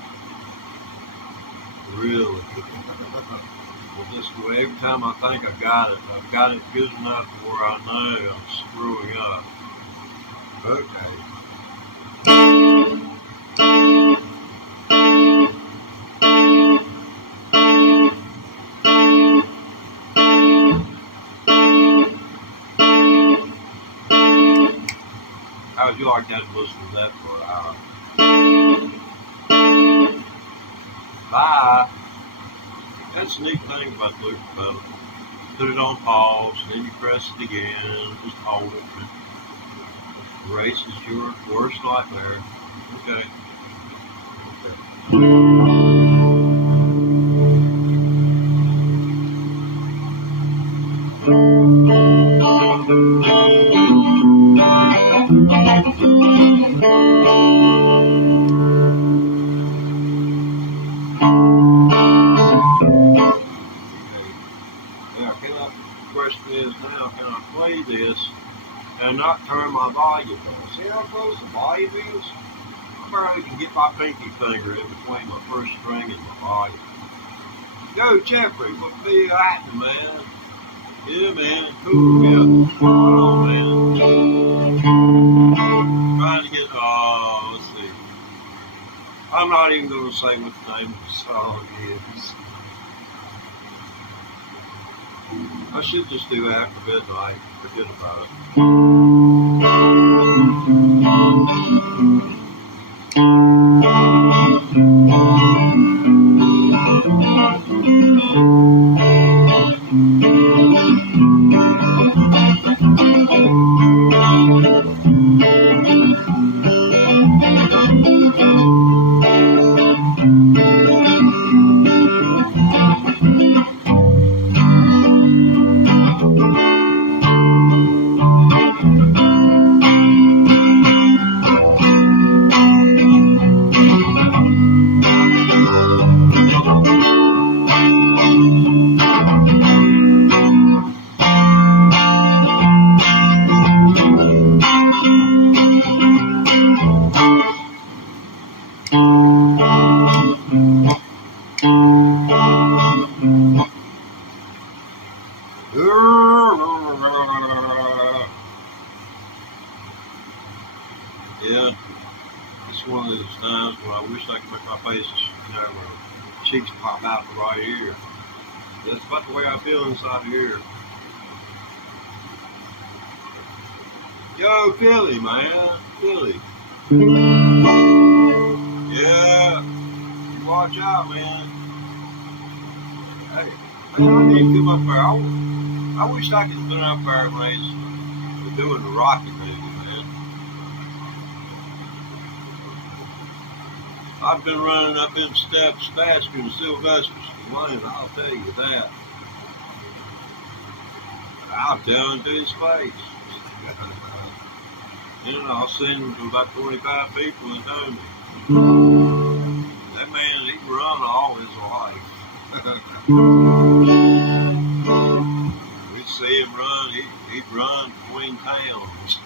Really. Well, just every time I think I've got it good enough to where I know I'm screwing up. Okay. How would you like that to listen to that for an hour? Bye. That's the neat thing about the Looper pedal. Put it on pause, then you press it again, just hold it. Erases your worst nightmare. Okay. Now, question is now, can I play this and not turn my volume on? See how close the volume is? I barely can get my pinky finger in between my first string and my volume. Yo, Jeffrey, what be you acting, man? Yeah, man, cool, yeah. What's going on, man? Trying to get, let's see. I'm not even going to say what the name of the song is. I should just do After Midnight. Forget about it. Yeah, it's one of those times where I wish I could make my face, cheeks pop out the right ear. That's about the way I feel inside of here. Yo, Philly, man. Philly. Yeah. You watch out, man. Hey, I need to come up there. I wish I could have been up there when they were doing the rocket movie, man. I've been running up them steps faster than Sylvester Stallone, I'll tell you that. I'll tell him to his face. I'll send him to about 25 people that know me. That man, he can run all his life. We'd see him run, he'd run between towns.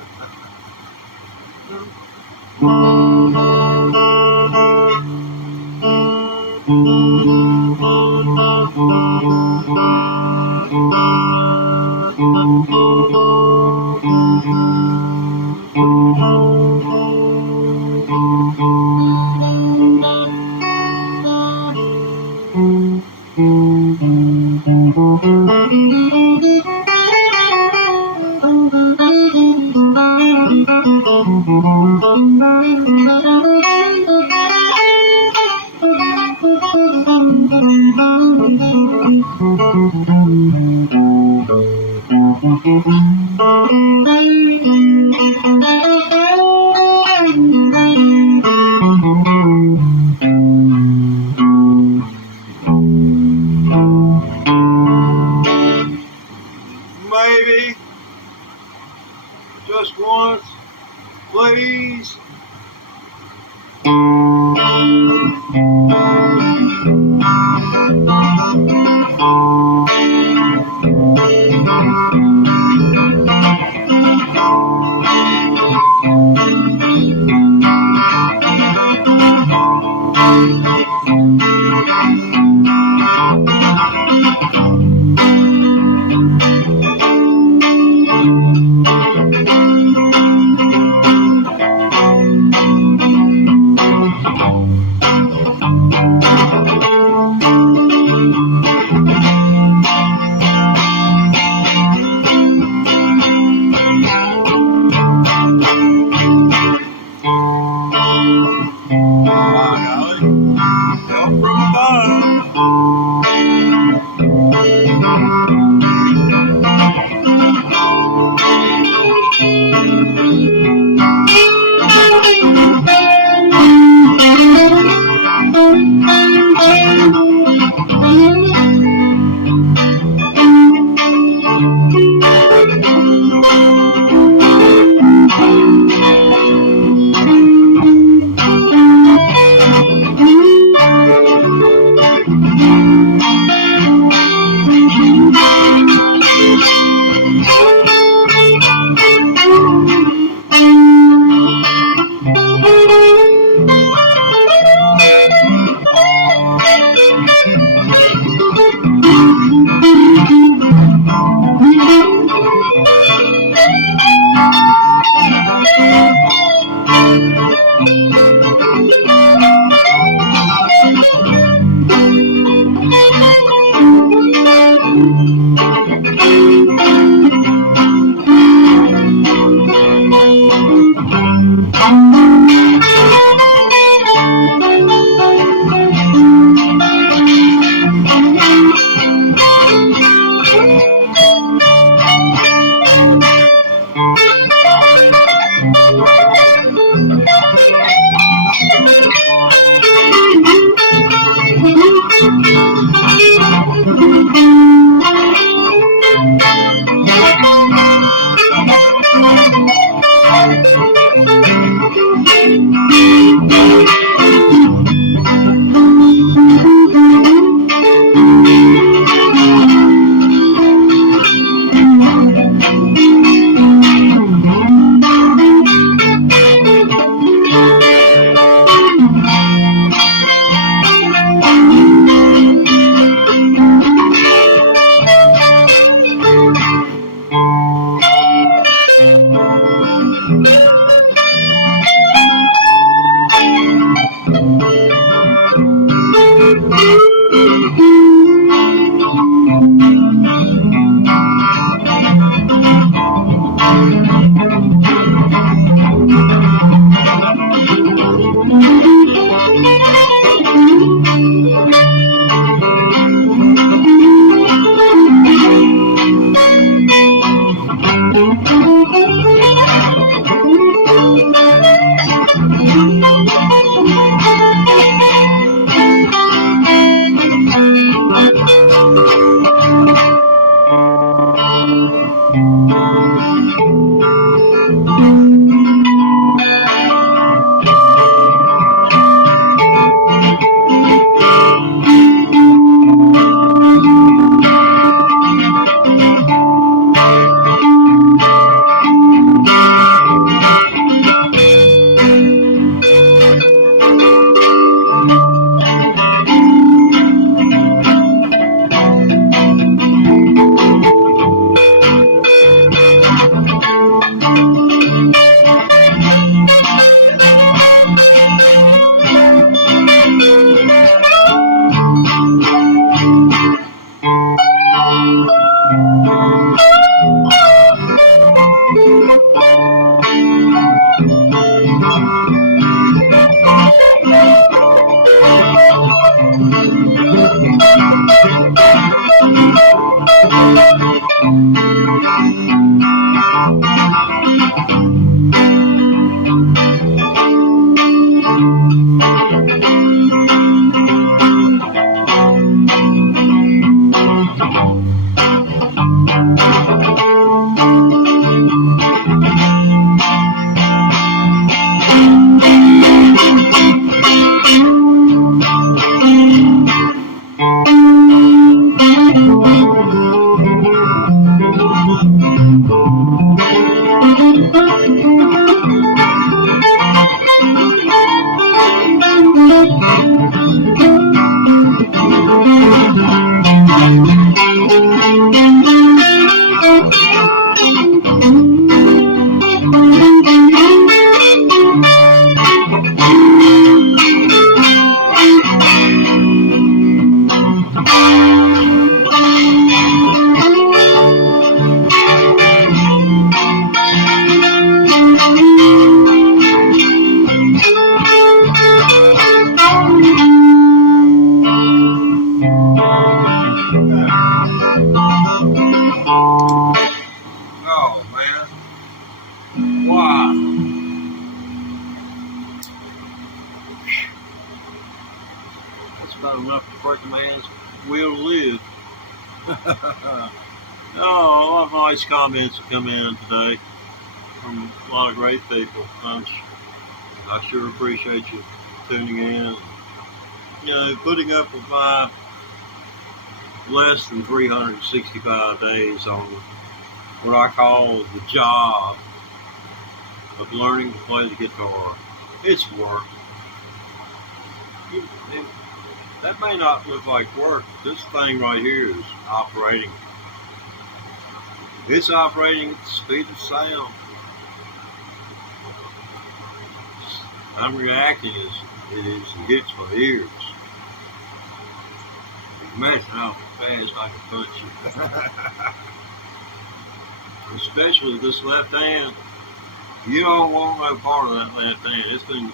Maybe just once, please. Oh man, wow. That's about enough to break a man's will to live. Oh, a lot of nice comments have come in today from a lot of great people. I sure appreciate you tuning in. You know, putting up with my less than 365 days on what I call the job of learning to play the guitar. It's work. That may not look like work. This thing right here is operating. It's operating at the speed of sound. I'm reacting as it hits my ears. Imagine how fast I can punch you. Especially this left hand. You don't want no part of that left hand.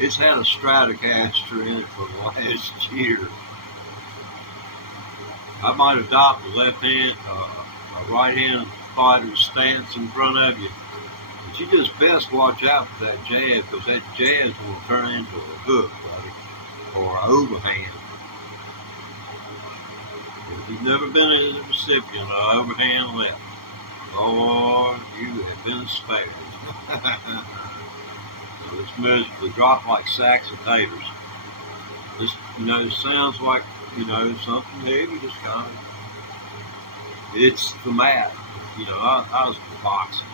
It's had a Stratocaster in it for the last year. I might adopt the left hand, a right hand fighter's stance in front of you. But you just best watch out for that jab, because that jab's going to turn into a hook, buddy, or an overhand. If you've never been a recipient of overhand left, Lord, you have been spared. So it's miserably dropped like sacks of taters. This, sounds like, something heavy, just kind of. It's the mat. I was for boxing.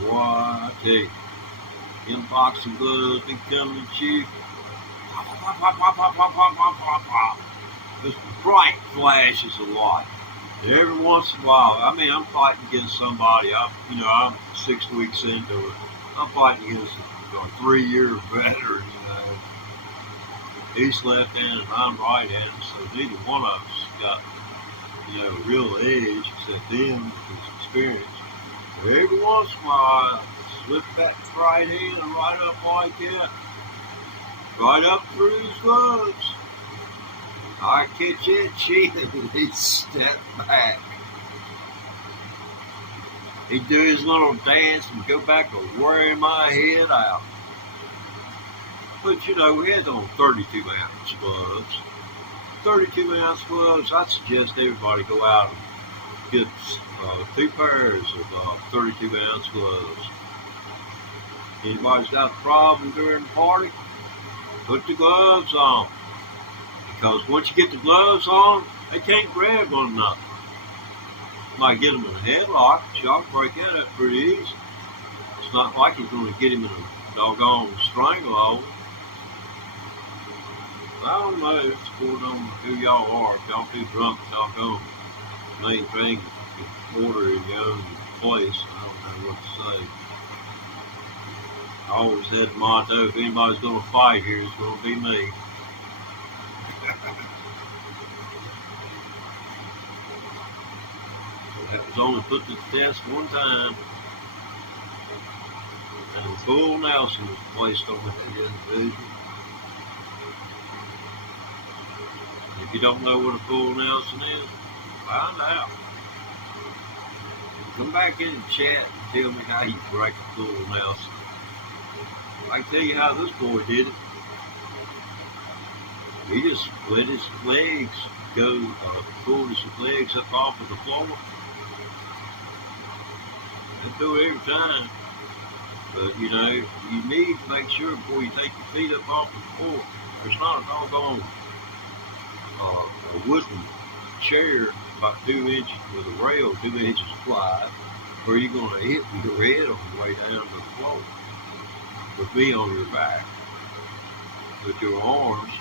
Boy, I tell you, them boxing gloves be coming at you. Pop, pop, pop, pop, pop, pop, pop, pop, pop. Just bright flashes of light. Every once in a while, I'm fighting against somebody. I'm 6 weeks into it. I'm fighting against a 3-year veteran, He's left-handed and I'm right-handed, so neither one of us got, real edge except him with his experience. Every once in a while, I slip that right hand and right up like that, right up through his gloves. I catch that chin and he'd step back. He'd do his little dance and go back to wearing my head out. But we had on 32-ounce gloves. 32-ounce gloves, I'd suggest everybody go out and get 2 pairs of 32-ounce gloves. Anybody's got a problem during the party, put the gloves on. Because once you get the gloves on, they can't grab one another. Might get them in a headlock, but y'all can break that up pretty easy. It's not like you're going to get him in a doggone stranglehold. I don't know. It's according on who y'all are. If y'all too drunk, y'all go maintain the order in your own place. I don't know what to say. I always had the motto, if anybody's going to fight here, it's going to be me. That was only put to the test one time. And full Nelson was placed on that individual. If you don't know what a full Nelson is, find out. Come back in and chat and tell me how you break a full Nelson. I can tell you how this boy did it. He just let his legs go, pulled his legs up off of the floor. They do it every time. But, you need to make sure before you take your feet up off the floor, there's not a doggone a wooden chair about 2 inches with a rail 2 inches wide, where you're going to hit your head on the way down to the floor. With me on your back, with your arms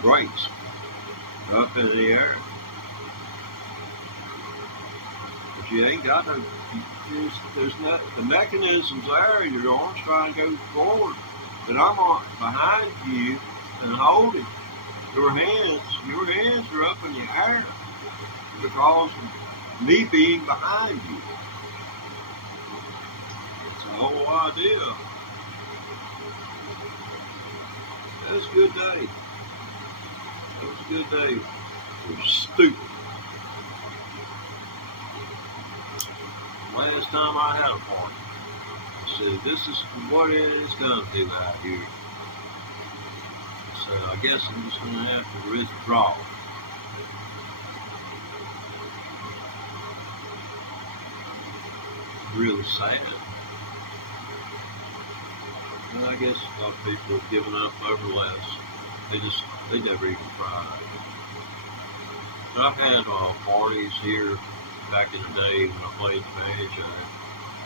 braced up in the air. But you ain't got no, there's not, the mechanism's there, your arms trying to go forward. But I'm on behind you and holding your hands are up in the air because of me being behind you. It's the whole idea. That was a good day. That was a good day. It was stupid. Last time I had a party, I said, this is what it is going to do out here. So I guess I'm just going to have to withdraw. Really sad. And I guess a lot of people have given up over less. They never even tried. But I've had parties here back in the day when I played the banjo.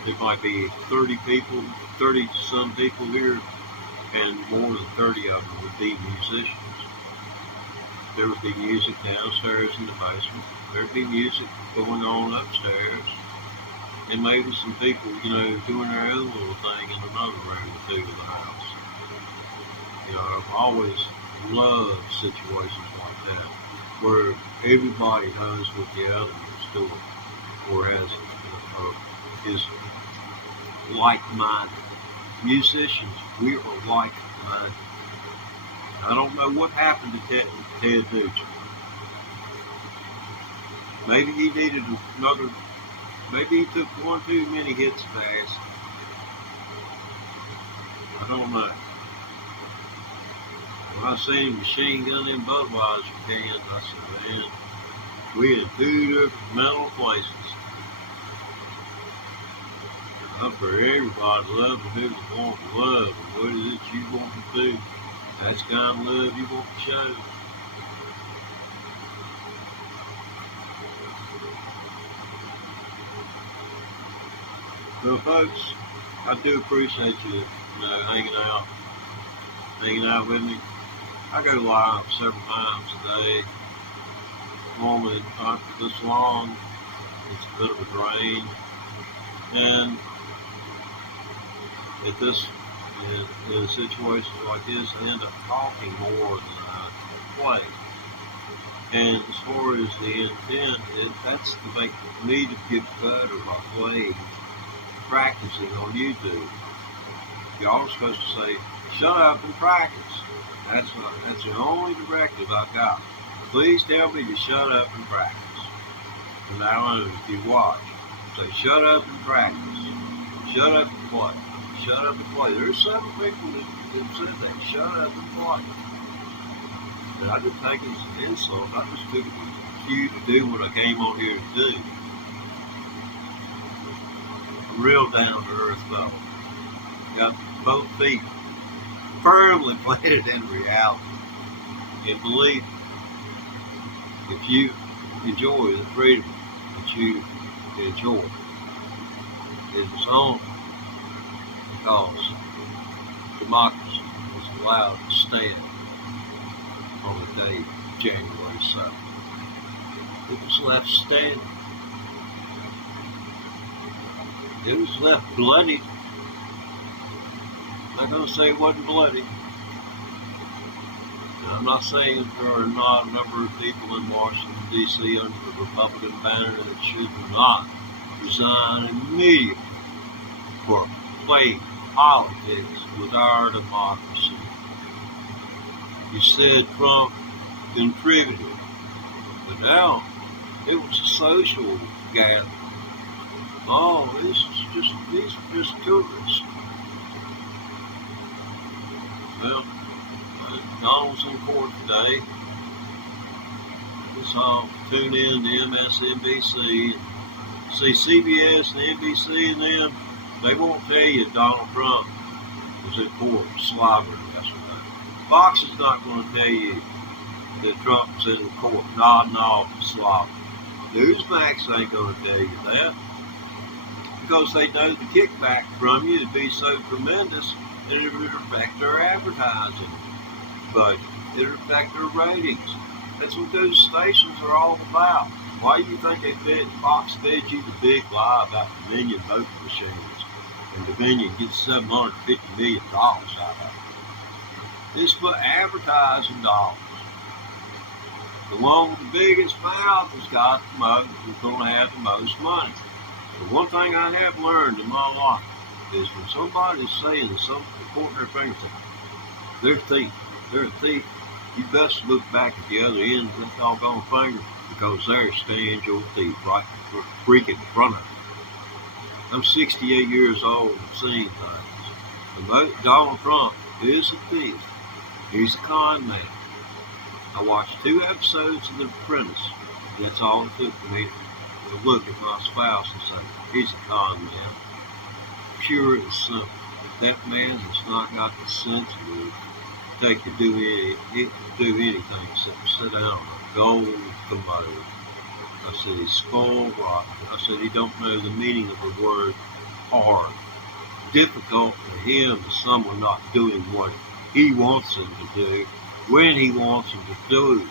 There might be 30 some people here, and more than 30 of them would be musicians. There would be music downstairs in the basement. There'd be music going on upstairs. And maybe some people, doing their own little thing in another room or two of the house. I've always loved situations like that, where everybody knows what the other is doing, or is like-minded. Musicians, we are like-minded. I don't know what happened to Ted Nugent. Maybe he needed another. Maybe he took one too many hits of acid. I don't know. When I seen him machine gun in Budweiser cans, I said, man, we in 2 different mental places. I'm for everybody loving who they want to love, and what is it you want to do? That's the kind of love you want to show. Well, folks, I do appreciate you, hanging out with me. I go live several times a day. Normally, not for this long. It's a bit of a drain. And at this And in situations like this, I end up talking more than I play. And as far as the intent, that's to make me to get better by playing, practicing on YouTube. Y'all are supposed to say, shut up and practice. That's the only directive I've got. Please tell me to shut up and practice. From now on, if you watch, say, shut up and practice. Shut up and play. Shut up and play. There's several people that said that. Shut up and play. But I didn't take it as an insult. I just took it as a cue to do what I came on here to do. A real down-to-earth fellow. Got both feet firmly planted in reality. And believe me, if you enjoy the freedom that you enjoy, it's only because democracy was allowed to stand on the day of January 7th. It was left standing. It was left bloodied. I'm not going to say it wasn't bloody. And I'm not saying there are not a number of people in Washington, D.C. under the Republican banner that should not resign immediately for playing politics with our democracy. You said Trump contributed, but now it was a social gathering. Oh, these are just tourists. Well, Donald's in court today. Let's all tune in to MSNBC and see CBS and NBC and them. They won't tell you Donald Trump was in court slobbering yesterday. Fox is not going to tell you that Trump was in court nodding off and slobbering. Newsmax ain't going to tell you that because they know the kickback from you would be so tremendous that it would affect their advertising budget. It would affect their ratings. That's what those stations are all about. Why do you think Fox fed you the big lie about Dominion voting machines? And Dominion gets $750 million out of it. It's for advertising dollars. The one with the biggest mouth has got the most, is going to have the most money. The one thing I have learned in my life is when somebody's saying something, pointing their finger to they're a thief, you best look back at the other end of that doggone finger because there stands your thief right freaking in front of you. I'm 68 years old and seen things. Donald Trump is a thief. He's a con man. I watched 2 episodes of The Apprentice. That's all it took for me to look at my spouse and say, he's a con man. Pure and simple. That man has not got the sense to take to do anything except sit down on a gold commode. I said he's skull rotten. I said he don't know the meaning of the word hard. Difficult for him is someone not doing what he wants him to do when he wants him to do it.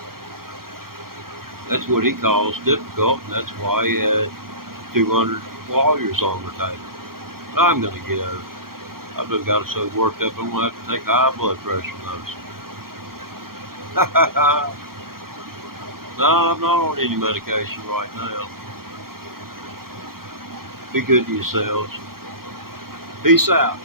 That's what he calls difficult, and that's why he had 200 lawyers on the table. But I'm going to get over it. I've been got so worked up, I'm going to have to take high blood pressure medicine. No, I'm not on any medication right now. Be good to yourselves. Peace out.